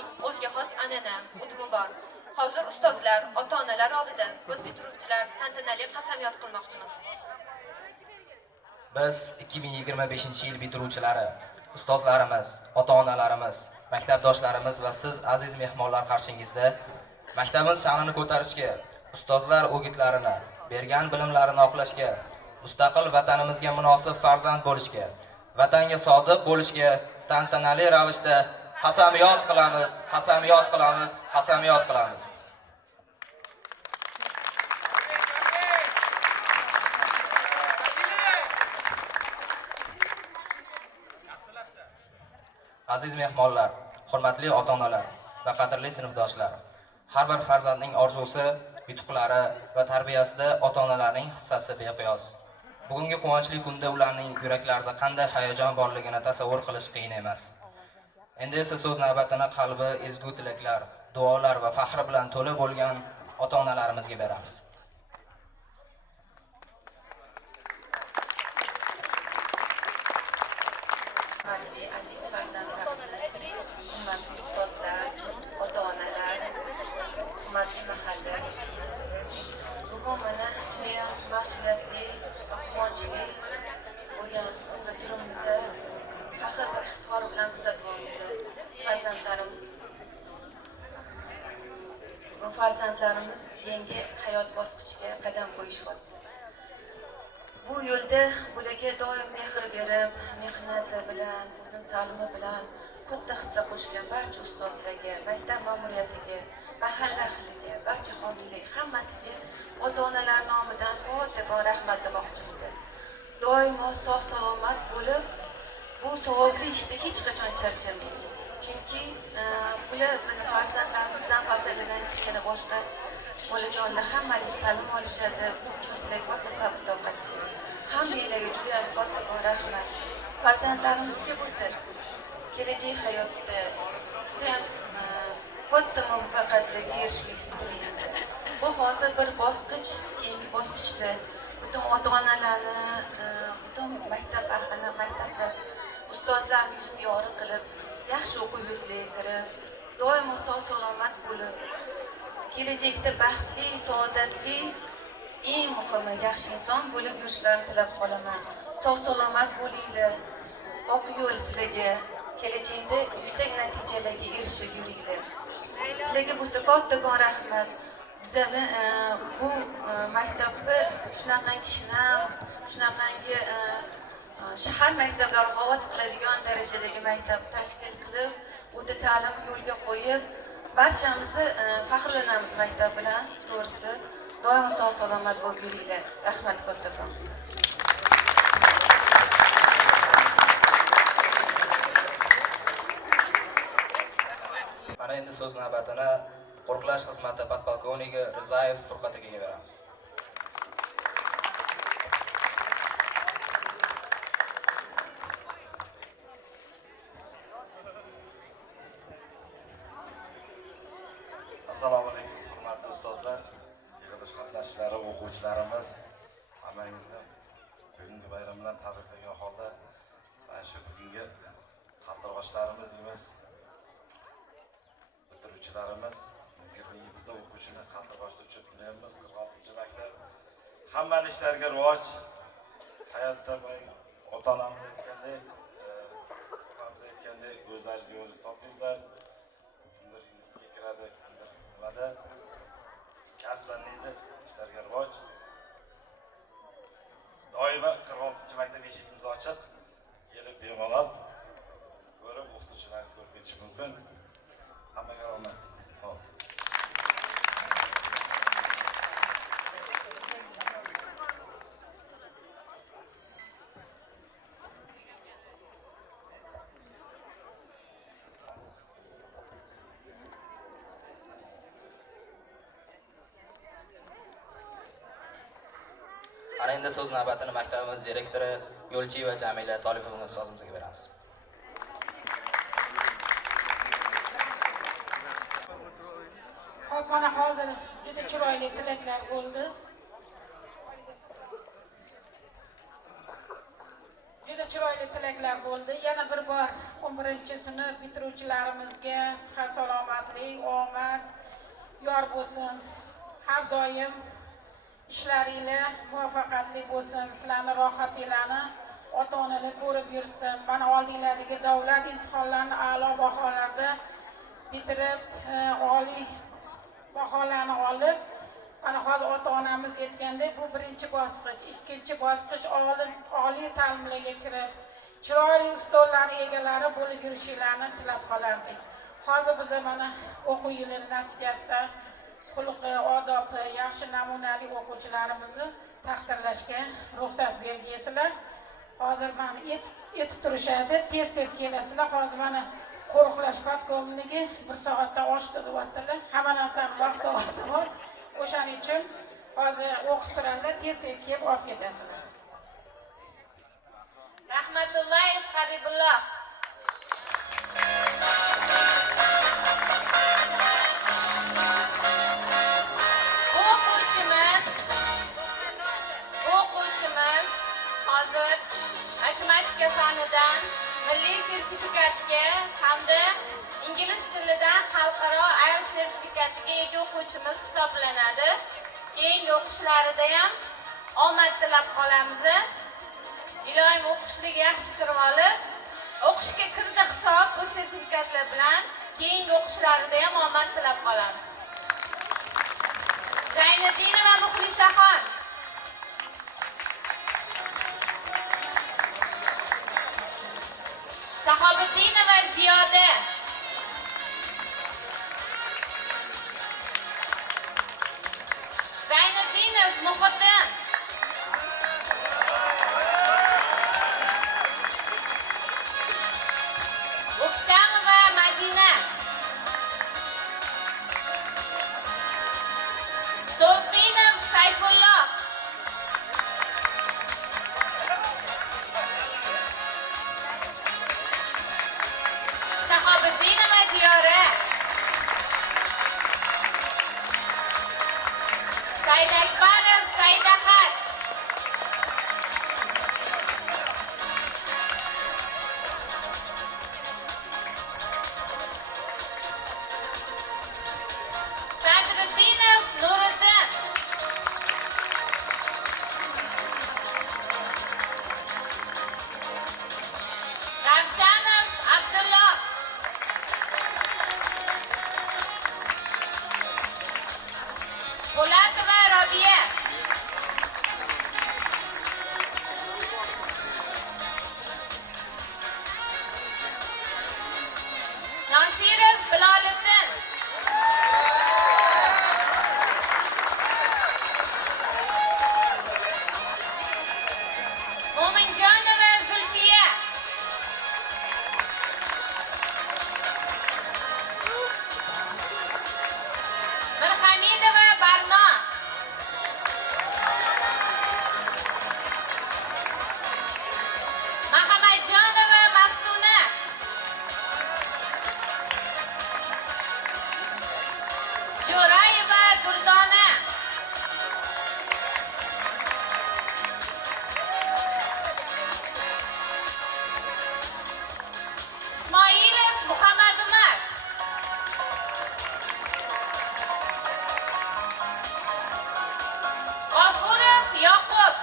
maktabimizning o'ziga xos an'ana, udumi bor. Hozir ustozlar, ota-onalar oldida biz bitiruvchilar tantanali qasamyod qilmoqchimiz. Biz 2025-yil bitiruvchilari, ustozlarimiz, ota-onalarimiz, maktabdoshlarimiz va siz aziz mehmonlar qarshingizda maktabimiz sha'nini ko'tarishga, ustozlar o'gitlarini, bergan bilimlarini oqlashga, mustaqil vatanimizga munosib farzand bo'lishga, vatanga sodiq bo'lishga tantanali ravishda qasamyod qilamiz, qasamyod qilamiz, qasamyod qilamiz. Aziz mehmonlar, hurmatli ota-onalar va qadrli sinfdoshlar, har bir farzandning orzusi, yutuqlari va tarbiyasida ota-onalarning hissasi beqiyos. Bugungi quvonchli kunda ularning yuraklarida qanday hayajon borligini tasavvur qilish qiyin emas. Endi esa so'z navbatini qalbi ezgu tilaklar, duolar va faxr bilan to'la bo'lgan ota-onalarimizga beramiz. Aziz farzandlarimiz, hurmatli ustozlar, ota-onalar, hurmatli mahalla. Bugun mana juda mas'uliyatli va quvonchli bo'lgan kunda turimizni faxr va iftixor bilan kuzatyapmiz. Farzandlarimiz yangi hayot bosqichiga qadam qo'yishyapti. Bu yo'lda bularga doim mehr berib, mehnati bilan, o'zim ta'limi bilan katta hissa qo'shgan barcha ustozlarga, maktab ma'muriyatiga, mahalla ahliga, barcha homiylarga, hammasiga ota-onalar nomidan kattakon rahmat demoqchimiz. Doimo sog' salomat bo'lib, bu savobli ishda hech qachon charchamaydi. Chunki bular farzandlarimizdan farzandlardan kichkina boshqa bolajonlar hammangiz ta'lim olishadi. Bu uchun sizlarga katta sabr toqat. Hammalarga juda ham kattakon rahmat. Farzandlarimizga bo'lsa kelajak hayotda juda ham katta muvaffaqiyatlarga erishishni tilaymiz. Bu hozir bir bosqich, keyingi bosqichda butun ota-onalarni, butun maktab ahlini, maktabda ustozlarni yuzini yorug' qilib, yaxshi o'quv yurtlariga kirib, doimo sog' salomat bo'lib, kelajakda baxtli, saodatli, eng muhimi yaxshi inson bo'lib yurishlarini tilab qolaman. Sog' salomat bo'linglar. Oq yo'l sizlarga, kelajakda yuksak natijalarga erishib yuringlar. Sizlarga bo'lsa kattakon rahmat. Bizani bu maktabni shunaqangi shinam, shunaqangi shahar maktablari havas qiladigan darajadagi maktab tashkil qilib, o'ta ta'lim yo'lga qo'yib, barchamiz faxrlanamiz maktab bilan. To'g'risi, doim sog' salomat bo'lib yuringlar. Rahmat kattakon. Mana endi so'z navbatini qo'riqlash xizmati podpolkovniki Rizayev Furqat akaga beramiz. Assalomu alaykum, hurmatli ustozlar, yig'ilish qatnashchilari, o'quvchilarimiz, hammangizni bugungi bayram bilan tabriklagan holda mana shu bugungi qaldirg'ochlarimiz deymiz, bitiruvchilarimiz, 27 ta o'quvchini qaldirg'ochda uchirtiramiz, 46-maktab. Hamma ishlarga rivoj, hayotda ota-onamiz aytgandek, o'zlaringizga yo'l topingizlar. Kunlaringizga kiradi, nimada kasblanmaydi, ishlarga rivoj. Doimo 46-maktab eshigimiz ochiq, kelib bemalol ko'rib, o'qituvchilarni ko'rib ketish mumkin. Hammaga rahmat. Ana endi so'z navbatini maktabimiz direktori Yo'lchieva Jamila Tolipova ustozimizga beramiz. Hop, mana hozir juda chiroyli tilaklar bo'ldi. Juda chiroyli tilaklar bo'ldi. Yana bir bor 11 sinf bitiruvchilarimizga sihat salomatlik, omad yor bo'lsin. Har doim ishlaringlar muvaffaqiyatli bo'lsin. Sizlarning rohatinglarni ota-onalar ko'rib yursin. Mana oldinglardagi davlat imtihonlarini a'lo baholarda bitirib, oliy baholarni olib, mana hozir ota-onamiz aytgandek, bu birinchi bosqich, ikkinchi bosqich oliy ta'limlarga kirib, chiroyli ustozlar egalari bo'lib yurishinglarni tilab qolardik. Hozir biz mana o'quv yili natijasida xulqi, odobi yaxshi namunali o'quvchilarimizni taqdirlashga ruxsat bergaysizlar. Hozir mana etib turishadi, tez kelasizlar. Hozir mana qo'riqlash podkomligi 1 soatda oshdi deyaptilar. Hamma narsani vaqt soati bor. O'shaning uchun hozir o'qib turadilar, tez kelib olib ketasizlar. Rahmatullayev Habibulloh. O'quvchimiz hozir matematika fanidan milliy sertifikatga hamda ingliz tilidan xalqaro IELTS sertifikatiga ega o'quvchimiz hisoblanadi. Keyingi o'qishlarida ham omad tilab qolamiz. Iloyim o'qishliga yaxshi kirib olib, o'qishga kirdi hisob bu sertifikatlar bilan keyingi o'qishlarida ham omad tilab qolamiz. Zayniddinova Muxlisaxon. Sahobiddinova Ziyoda. Zayniddinov Muhiddin. O'ktamova Madina. To'lqinov Sayfulloh. Sahobiddinova Diyora. Saidakbarov Saidaxat. Sadriddinov Nuriddin. Ravshanov Abdulloh. Po'latova Robiya. Nosirov Biloliddin. Mo'minjonova Zulfiya. Mirhamidova Barno. Mahamadjonova Maftuna. Jo'rayeva Durdona. Ismoilov Muhammad Umar. G'ofurov Yoqub.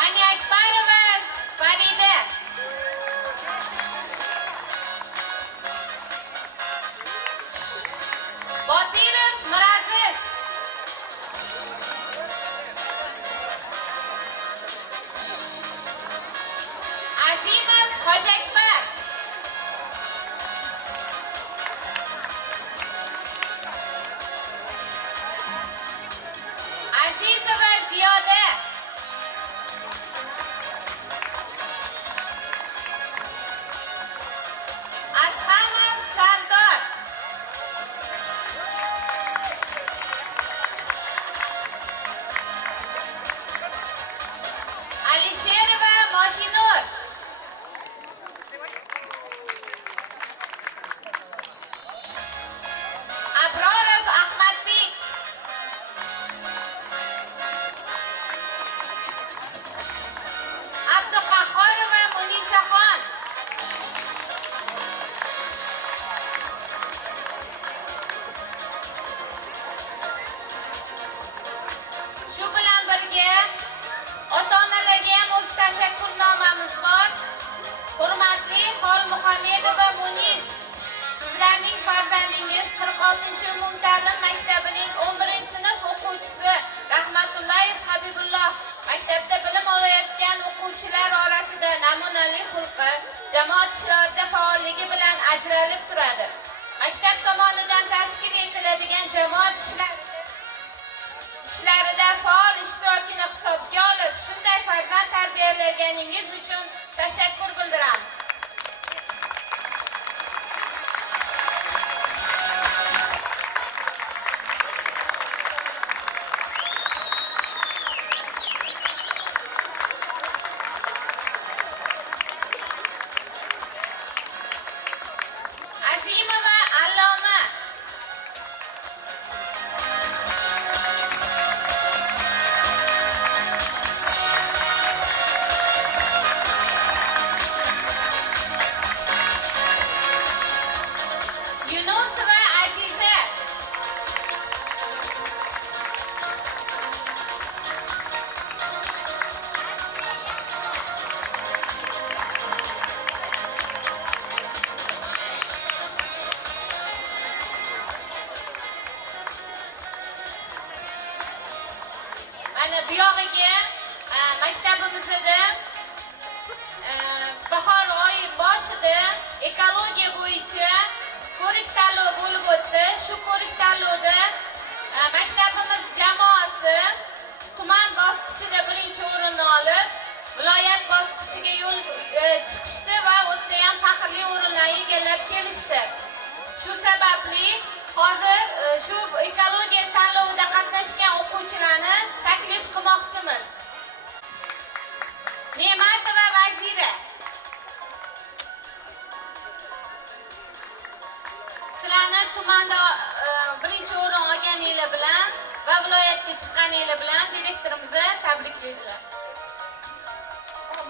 Ani Akbarova Farida. Muhamedova Munis. Sizlarning farzandingiz 46-umumta'lim maktabining 11-sinf o'quvchisi Rahmatullayev Habibulloh maktabda bilim olayotgan o'quvchilar orasida namunali xulqi, jamoat ishlarida faolligi bilan ajralib turadi. Maktab tomonidan tashkil etiladigan jamoat ishlarida faol ishtirokini hisobga olib, shunday farzand tarbiyalaganingiz uchun tashakkur bildiramiz. Azimova Alloma Yunusova Aziza mana bu yog'iga maktabimizda bahor oyi boshida ekologiya bo'yicha ko'rik tanlov bo'lib o'tdi. Shu ko'rik tanlovda maktabimiz jamoasi tuman bosqichida birinchi o'rinni olib, viloyat bosqichiga yo'l chiqishdi va o'tda ham faxrli o'rinlarni egallab kelishdi. Shu sababli hozir shu ekologiya tanlovida qatnashgan o'quvchilarni taklif qilmoqchimiz. Ne'matova Vazira. Sizlarni tumanda birinchi o'rin olganingiz bilan va viloyatga chiqqaningiz bilan direktorimizni tabriklaydilar.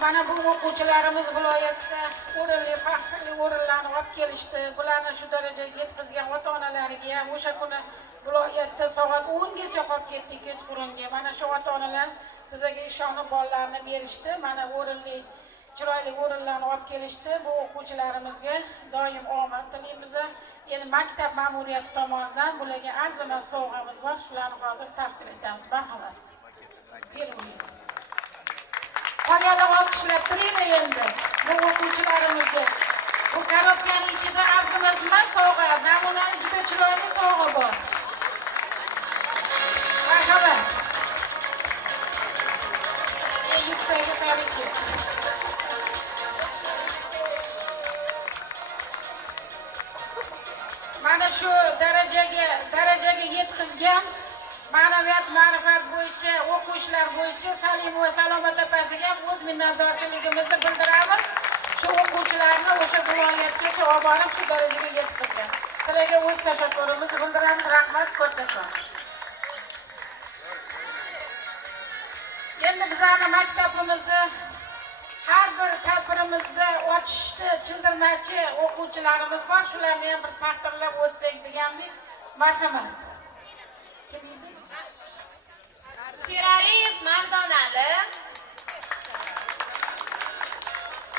Mana bu o'quvchilarimiz viloyatda o'rinli, faxrli o'rinlarni olib kelishdi. Bularni shu darajaga yetkazgan ota-onalariga ham o'sha kuni viloyatda soat 10 gacha qolib ketdik kechqurunga. Mana shu ota-onalar bizga ishonib bolalarni berishdi. Mana o'rinli, chiroyli o'rinlarni olib kelishdi. Bu o'quvchilarimizga doim omad tilaymiz. Endi maktab ma'muriyati tomonidan bularga arzimas sovg'amiz bor. Shularni hozir taqdim etamiz. Marhamat. Bermaymiz. Qolganlar olqishlab turinglar endi. Bu o'quvchilarimizni. Bu korobkaning ichida arzimas emas sovg'a, namunali juda chiroyli sovg'a bor. Marhamat. Yuksaga tabrikli. Mana shu darajaga yetkazgan ma'naviyat ma'rifat bo'yicha o'quvchilar bo'yicha Salimova Salomat opasiga o'z minnatdorchiligimizni bildiramiz. Shu o'quvchilarni o'sha viloyatgacha olib borib shu darajaga yetkazgan. Sizlarga o'z tashakkurimizni bildiramiz. Rahmat, ko'rishamiz. Endi bizlarni maktabimizni har bir tadbirimizda ochishni childirmachi o'quvchilarimiz bor. Shularni ham bir taqdirlab o'tsak degandik. Marhamat. Kim edi? Sheraliyev Mardonali,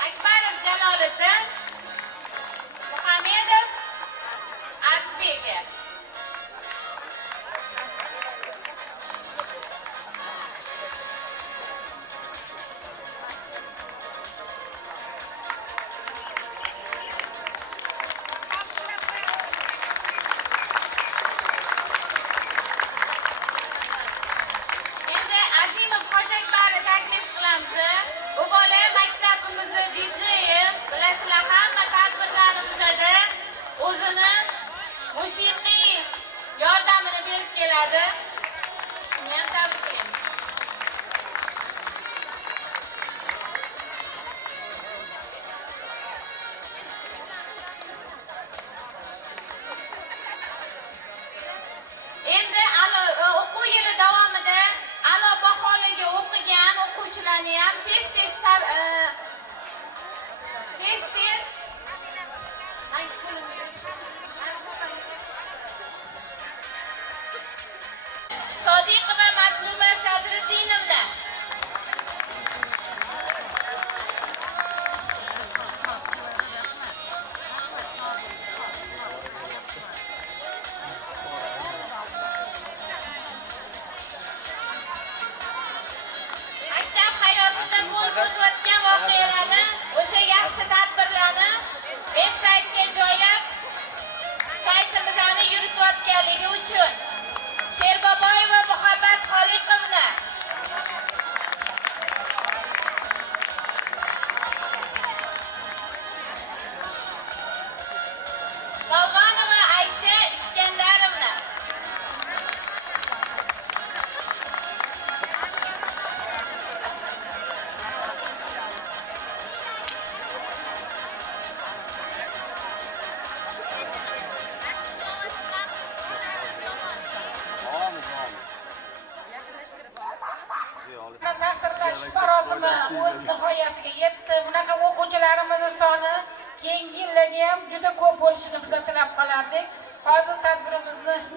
Akbarov Jaloliddin, Muhamedov Azbek. Endi Azimov Hoji Akbarov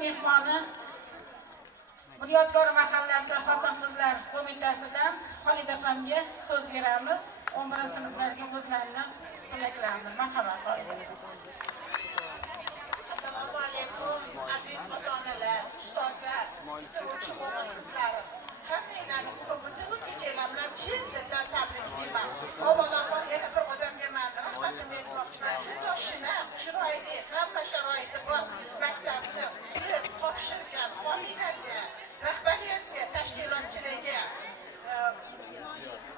mehmoni Bunyodkor mahallasi xotin-qizlar qo'mitasidan Xolida opamga so'z beramiz. 11-sinflarga o'zlarining tilaklarini marhamat Xolida. Assalomu alaykum aziz ota-onalar, ustozlar, o'quvchi qizlarim. Hammanglarni bugun kechalar bilan chin dildan tabriklayman. Avvalambor yana bir odamga men rahmatimni aytmoqchiman. Shu yoshina, chiroyli, hamma sharoiti bor maktabni qurib topshirgan xoniylarga, rahbariyatga, tashkilotchilarga,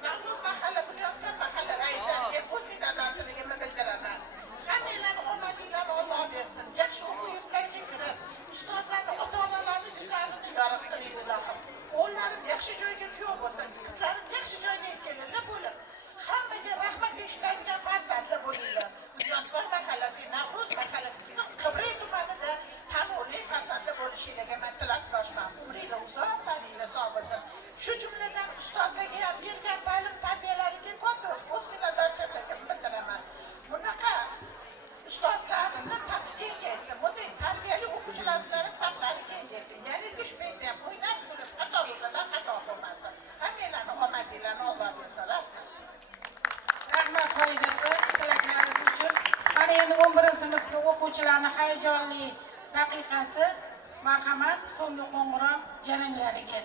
Ma'lum mahalla, Bunyodkor mahalla raislariga ko'p minnatdorchiligimni bildiraman. Hammanglarni omadinglarni Alloh bersin. Yaxshi o'quv yurtlariga kirib, ustozlarni, ota-onalarni yuzlarini yorug' qiling ilohim. O'g'llarim yaxshi joyga kuyov bo'lsin, qizlarim yaxshi joyga kelinlar bo'lib, hammaga rahmat eshitadigan farzandlar bo'linglar. Bunyodkor mahallasi, Navro'z mahallasi, Qibray tumanida tanuvli farzandlar bo'lishinglarga men tilakdoshman. Umringlar uzoq, taninglar sog' bo'lsin. Shu jumladan ustozlarga ham bergan ta'lim-tarbiyalariga katta o'z minnatdorchiligimni bildiraman. Bunaqa ustozlarni safi kengaysin, bunday tarbiyali o'quvchilarning saflari kengaysin. Ya'ni dushmanga ham o'ynab kulib, xato o'zadan xato bo'lmasin. Hammanglarni omadinglarni Alloh bersin. Rahmat Xolida opa, tilaklaringiz uchun. Mana endi 11-sinf o'quvchilarning hayajonli daqiqasi. Marhamat, so'nggi qo'ng'iroq jalanglariga.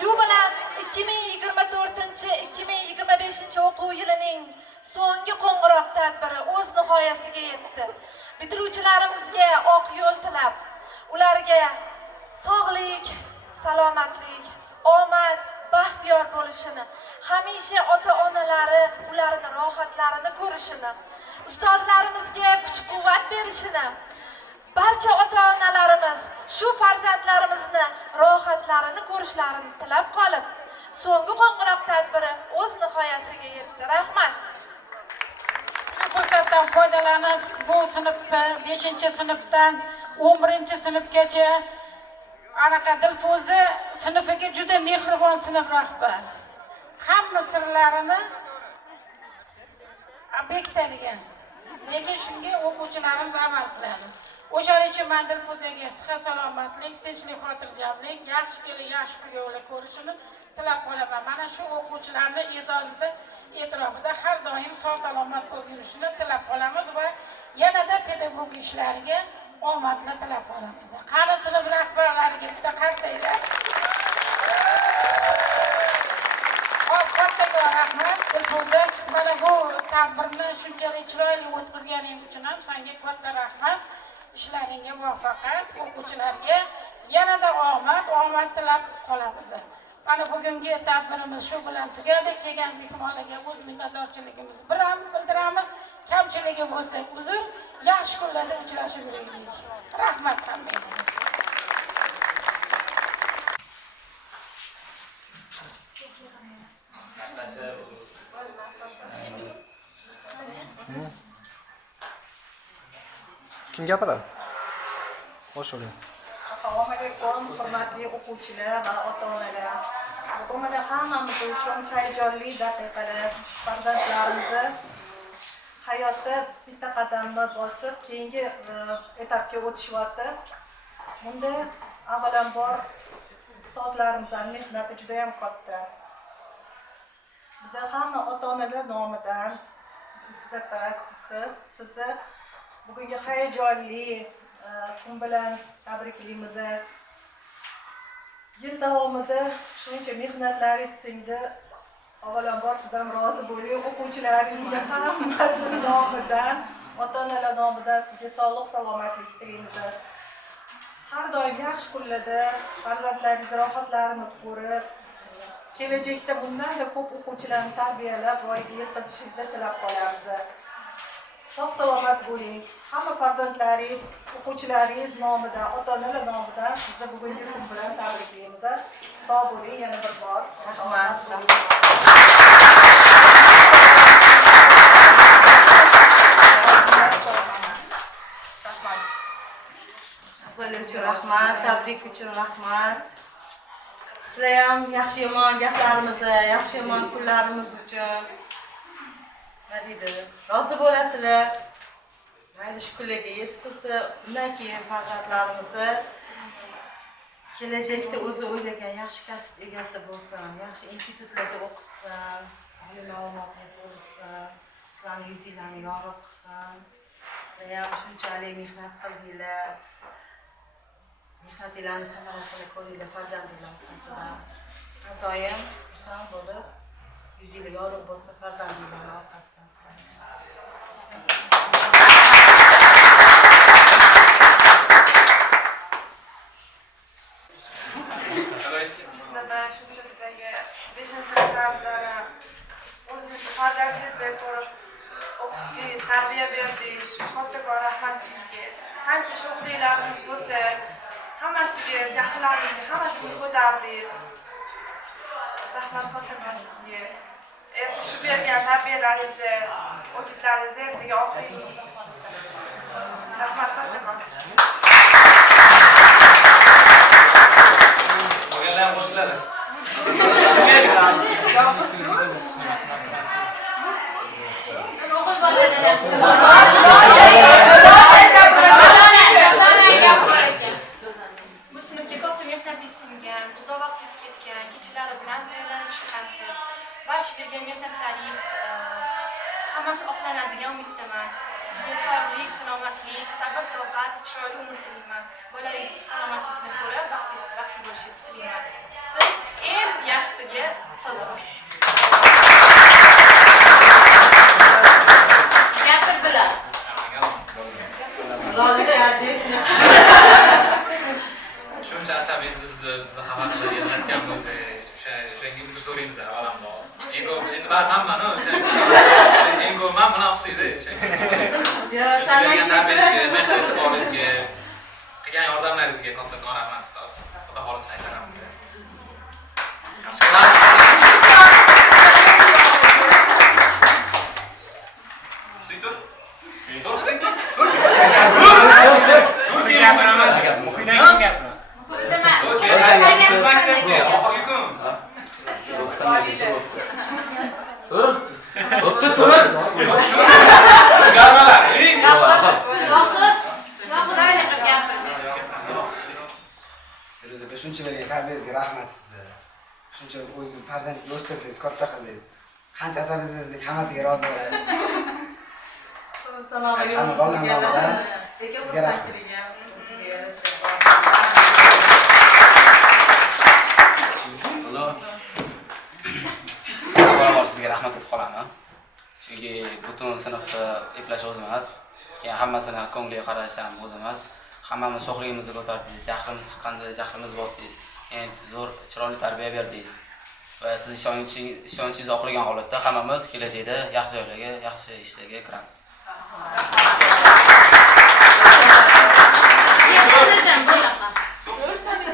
Shu bilan 2024-2025 o'quv yilining so'nggi qo'ng'iroq tadbiri o'z nihoyasiga yetdi. Bitiruvchilarimizga oq yo'l tilab, ularga sog'lik, salomatlik, omad, baxt yor bo'lishini, hamisha ota-onalari ularning rohatlarini ko'rishini, ustozlarimizga kuch-quvvat berishini, barcha ota-onalarimiz shu farzandlarimizni rohatlarini ko'rishlarini tilab qolib, so'nggi qo'ng'iroq tadbiri o'z nihoyasiga yetdi. Rahmat. Shu fursatdan foydalanib, bu sinfda 5-sinfdan 11-sinfgacha anaqa Dilfuza sinfiga juda mehribon sinf rahbar. Hamma sirlarini bekitadigan. Lekin shunga o'quvchilarimiz amal qiladi. O'shaning uchun men Dilfuzaga sihat salomatlik, tinchlik, xotirjamlik, yaxshi kelin, yaxshi kuyovlar ko'rishini tilab qolaman. Mana shu o'quvchilarning e'zozida, e'tirofida har doim sog' salomat bo'lib yurishini tilab qolamiz va yanada pedagog ishlariga omadlar tilab qolamiz. Qani sinf rahbarlariga bitta qarsanglar. Kattaga rahmat Dilfuza. Mana bu tadbirni shunchalik chiroyli o'tkazganing uchun ham senga katta rahmat. Ishlaringga muvaffaqiyat, o'quvchilarga yanada omad tilab qolamiz. Mana bugungi tadbirimiz shu bilan tugadi. Kelgan mehmonlarga o'z minnatdorchiligimizni bildiramiz. Kamchiligi bo'lsa uzr, yaxshi kunlarda uchrashib yuraylik. Rahmat hammaga. Kim gapiradi? Bosh oling. Assalomu alaykum, hurmatli o'quvchilar va ota-onalar. Bugun hammamiz uchun hayajonli daqiqalar. Farzandlarimizni hayotda bitta qadamni bosib, keyingi etapga o'tishyapti. Bunda avvalambor ustozlarimizning mehnati juda ham katta. Biz hamma ota-onalar nomidan sizni bugungi hayajonli kun bilan tabriklaymiz. Yil davomida shuncha mehnatlaringiz singdi. Avvalambor sizdan rozi bo'ling, o'quvchilaringizga hammasi nomidan, ota-onalar nomidan sizga sog'lik, salomatlik tilaymiz. har doim yaxshi kunlarda farzandlaringiz rohatlarini ko'rib, kelajakda bundan-da ko'p o'quvchilarni tarbiyalab, voyaga yetkazishingizni tilab qolamiz. Sog' salomat bo'ling. Hamma farzandlaringiz, o'quvchilaringiz nomidan, ota-onalar nomidan sizni bugungi kun bilan tabriklaymiz. Sog' bo'ling yana bir bor. Rahmat. Safar uchun rahmat, tabrik uchun rahmat. Sizlar ham yaxshi yomon gaplarimizni, yaxshi yomon kunlarimiz uchun nima deydi? Rozi bo'lasizlar. Mayli shu kunlarga yetkazdi. Undan keyin farzandlarimizni kelajakda o'zi o'ylagan yaxshi kasb egasi bo'lsin, yaxshi institutlarda o'qisin, oliy ma'lumotli bo'lsin, sizlarning yuzinglarni yorug' qilsin. Sizlar ham shunchalik mehnat qildinglar. Mehnatinglarni samarasini ko'ringlar farzandinglar orqasida. Har doim xursand bo'lib, yuzinglar yorug' bo'lsa farzandinglarning orqasidan shuncha bizlarga 5-sinflarni o'zingizni farzandingizdek ko'rib o'qitdingiz, tarbiya berdingiz. Kattakon rahmat sizga. Qancha sho'xliklarimiz bo'lsa, hammasiga jahllaringizni hammasini ko'tardingiz. Rahmat kattakon sizga. Shu bergan tarbiyalaringizni, o'qitlaringizni ertaga oxiringiz. Rahmat kattakon. O'g'illar qo'shiladi. Bu sinfga katta mehnatingiz singan, uzoq vaqtingiz ketgan, kechalari bilan tayyorlanib chiqqansiz. Barcha bergan mehnatlaringiz hammasi oqlanadigan umiddaman. Sizga sog'lik, salomatlik, sabr, toqat, chiroyli umr tilayman. Bolalaringiz salomatlikni ko'rib, vaqt bo'lishingizni tilayman. Siz eng yaxshisiga sazovsiz. Gapir bilan. Shuncha asabiysiz bizni xabar qilayotganmiz. O'shanga uzr so'raymiz avvalambor. Endi bari hammani eng ko'p men bilan o'xshaydi. Yo, mehnatlaringizga, qilgan yordamlaringizga kattakon rahmat ustoz. Xudo xohlasa qaytaramiz. Yaxshi qilamiz. Tur. Tur, sen tur. Tur. Shuncha bergan tarbiyangizga rahmat sizga. Shuncha o'z farzandingizni o'stirdingiz, katta qildingiz. Qancha asabingizning hammasiga rozi bo'lasiz. Salom Hamma bolalarga sizga rahmat. Avvalambor sizga rahmat aytib qolaman. Chunki butun sinfni eplash o'z emas, keyin hammasini ko'ngliga qarash ham o'z emas. Hammamiz sho'xligimizni ko'tardingiz, jahlimiz chiqqanda jahlimizni bosdingiz. Keyin zo'r chiroyli tarbiya berdingiz. Va siz ishonchingiz oxirlagan holatda hammamiz kelajakda yaxshi joylarga, yaxshi ishlarga kiramiz.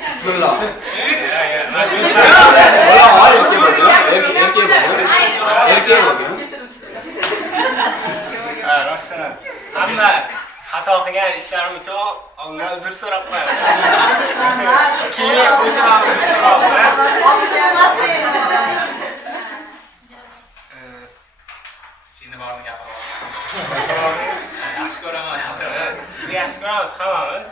Bismillah. Hamma xato qilgan ishlarim uchun undan uzr so'rab qo'yaman. Keyin o'tiramiz Şimdi borni gapiraman. Yaxshi ko'raman. Siz yaxshi ko'ramiz hammamiz.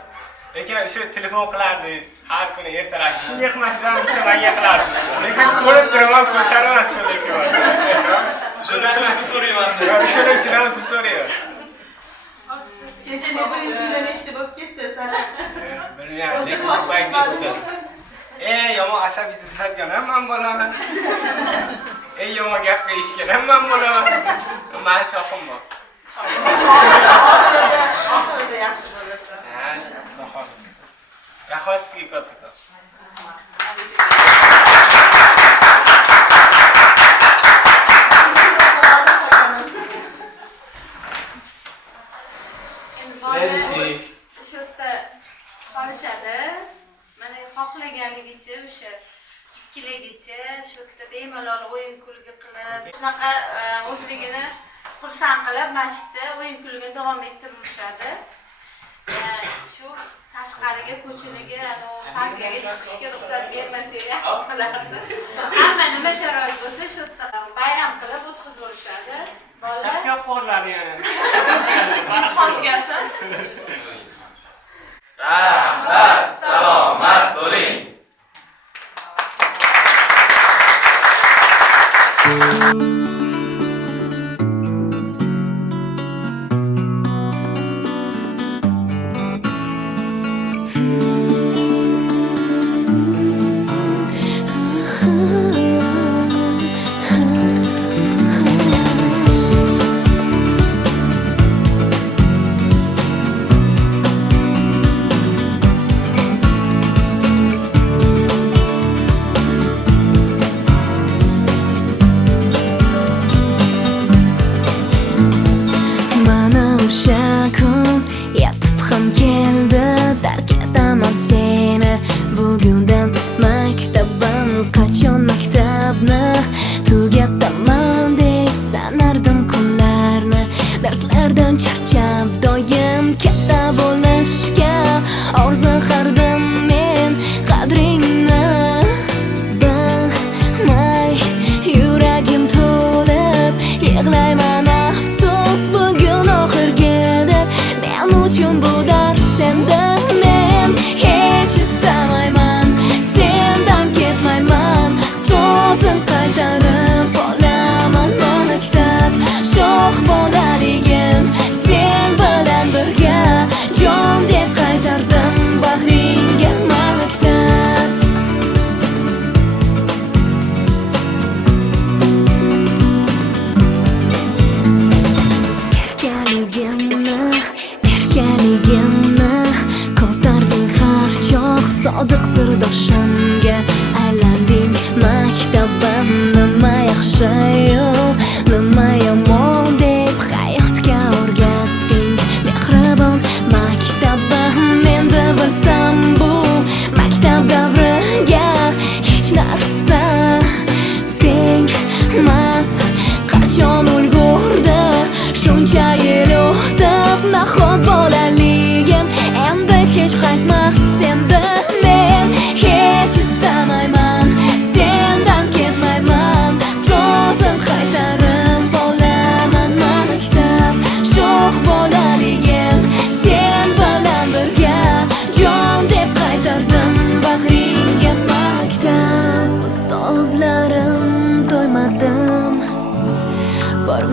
Lekin o'sha telefon qilardingiz har kuni ertalab. Kimga qilmasdan bitta menga qilardingiz. Lekin ko'rib turaman, ko'tarmasdim lekin. Shundan uzr so'rayman. Shuning uchun uzr so'rayman. Kecha nebirintiylar nechta bo'lib ketdi sana? Bilmayman. Yomon asabiysiz desatgan ham men bo'laman. Yomon gapga eshitgan ham men bo'laman. Meni shoxim bor. Oxirida yaxshi bo'lasan. Rahmat sizga katta. Bolalar shu yerda qolishadi. Mana xohlaganligicha o'sha ikkiligicha shu yerda bemalol o'yin kulgi qilib, shunaqa o'zligini xursand qilib masjidda o'yin kulgini davom ettirishadi. Shu tashqariga ko'chaga, parkga chiqishga ruxsat bermasa yaxshi bo'lardi. Hamma nima sharoit bo'lsa shu yerda bayram qilib o'tkazishadi. Bolalar Yo'qoladi yana. imtihon tugasin. Rahmat, salomat bo'ling. Sodiq sirdoshimga aylanding maktabim nima yaxshi-yu nima yomon deb hayotga o'rgatding mehribon maktabim endi bilsam bu maktab davriga hech narsa tengmas qachon ulgurdi shuncha yil o'tib nahot bolaligim endi hech qaytmas endi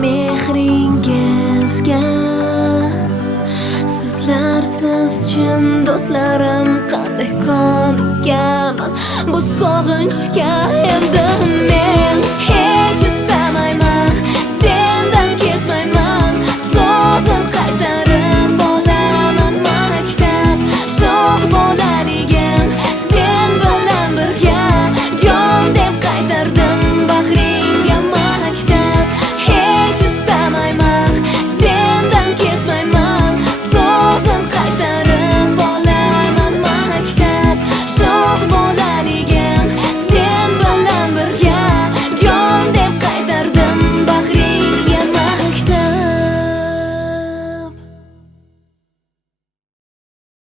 mehringizga sizlarsiz chin do'stlarim qanday qoniqaman bu sog'inchga endi men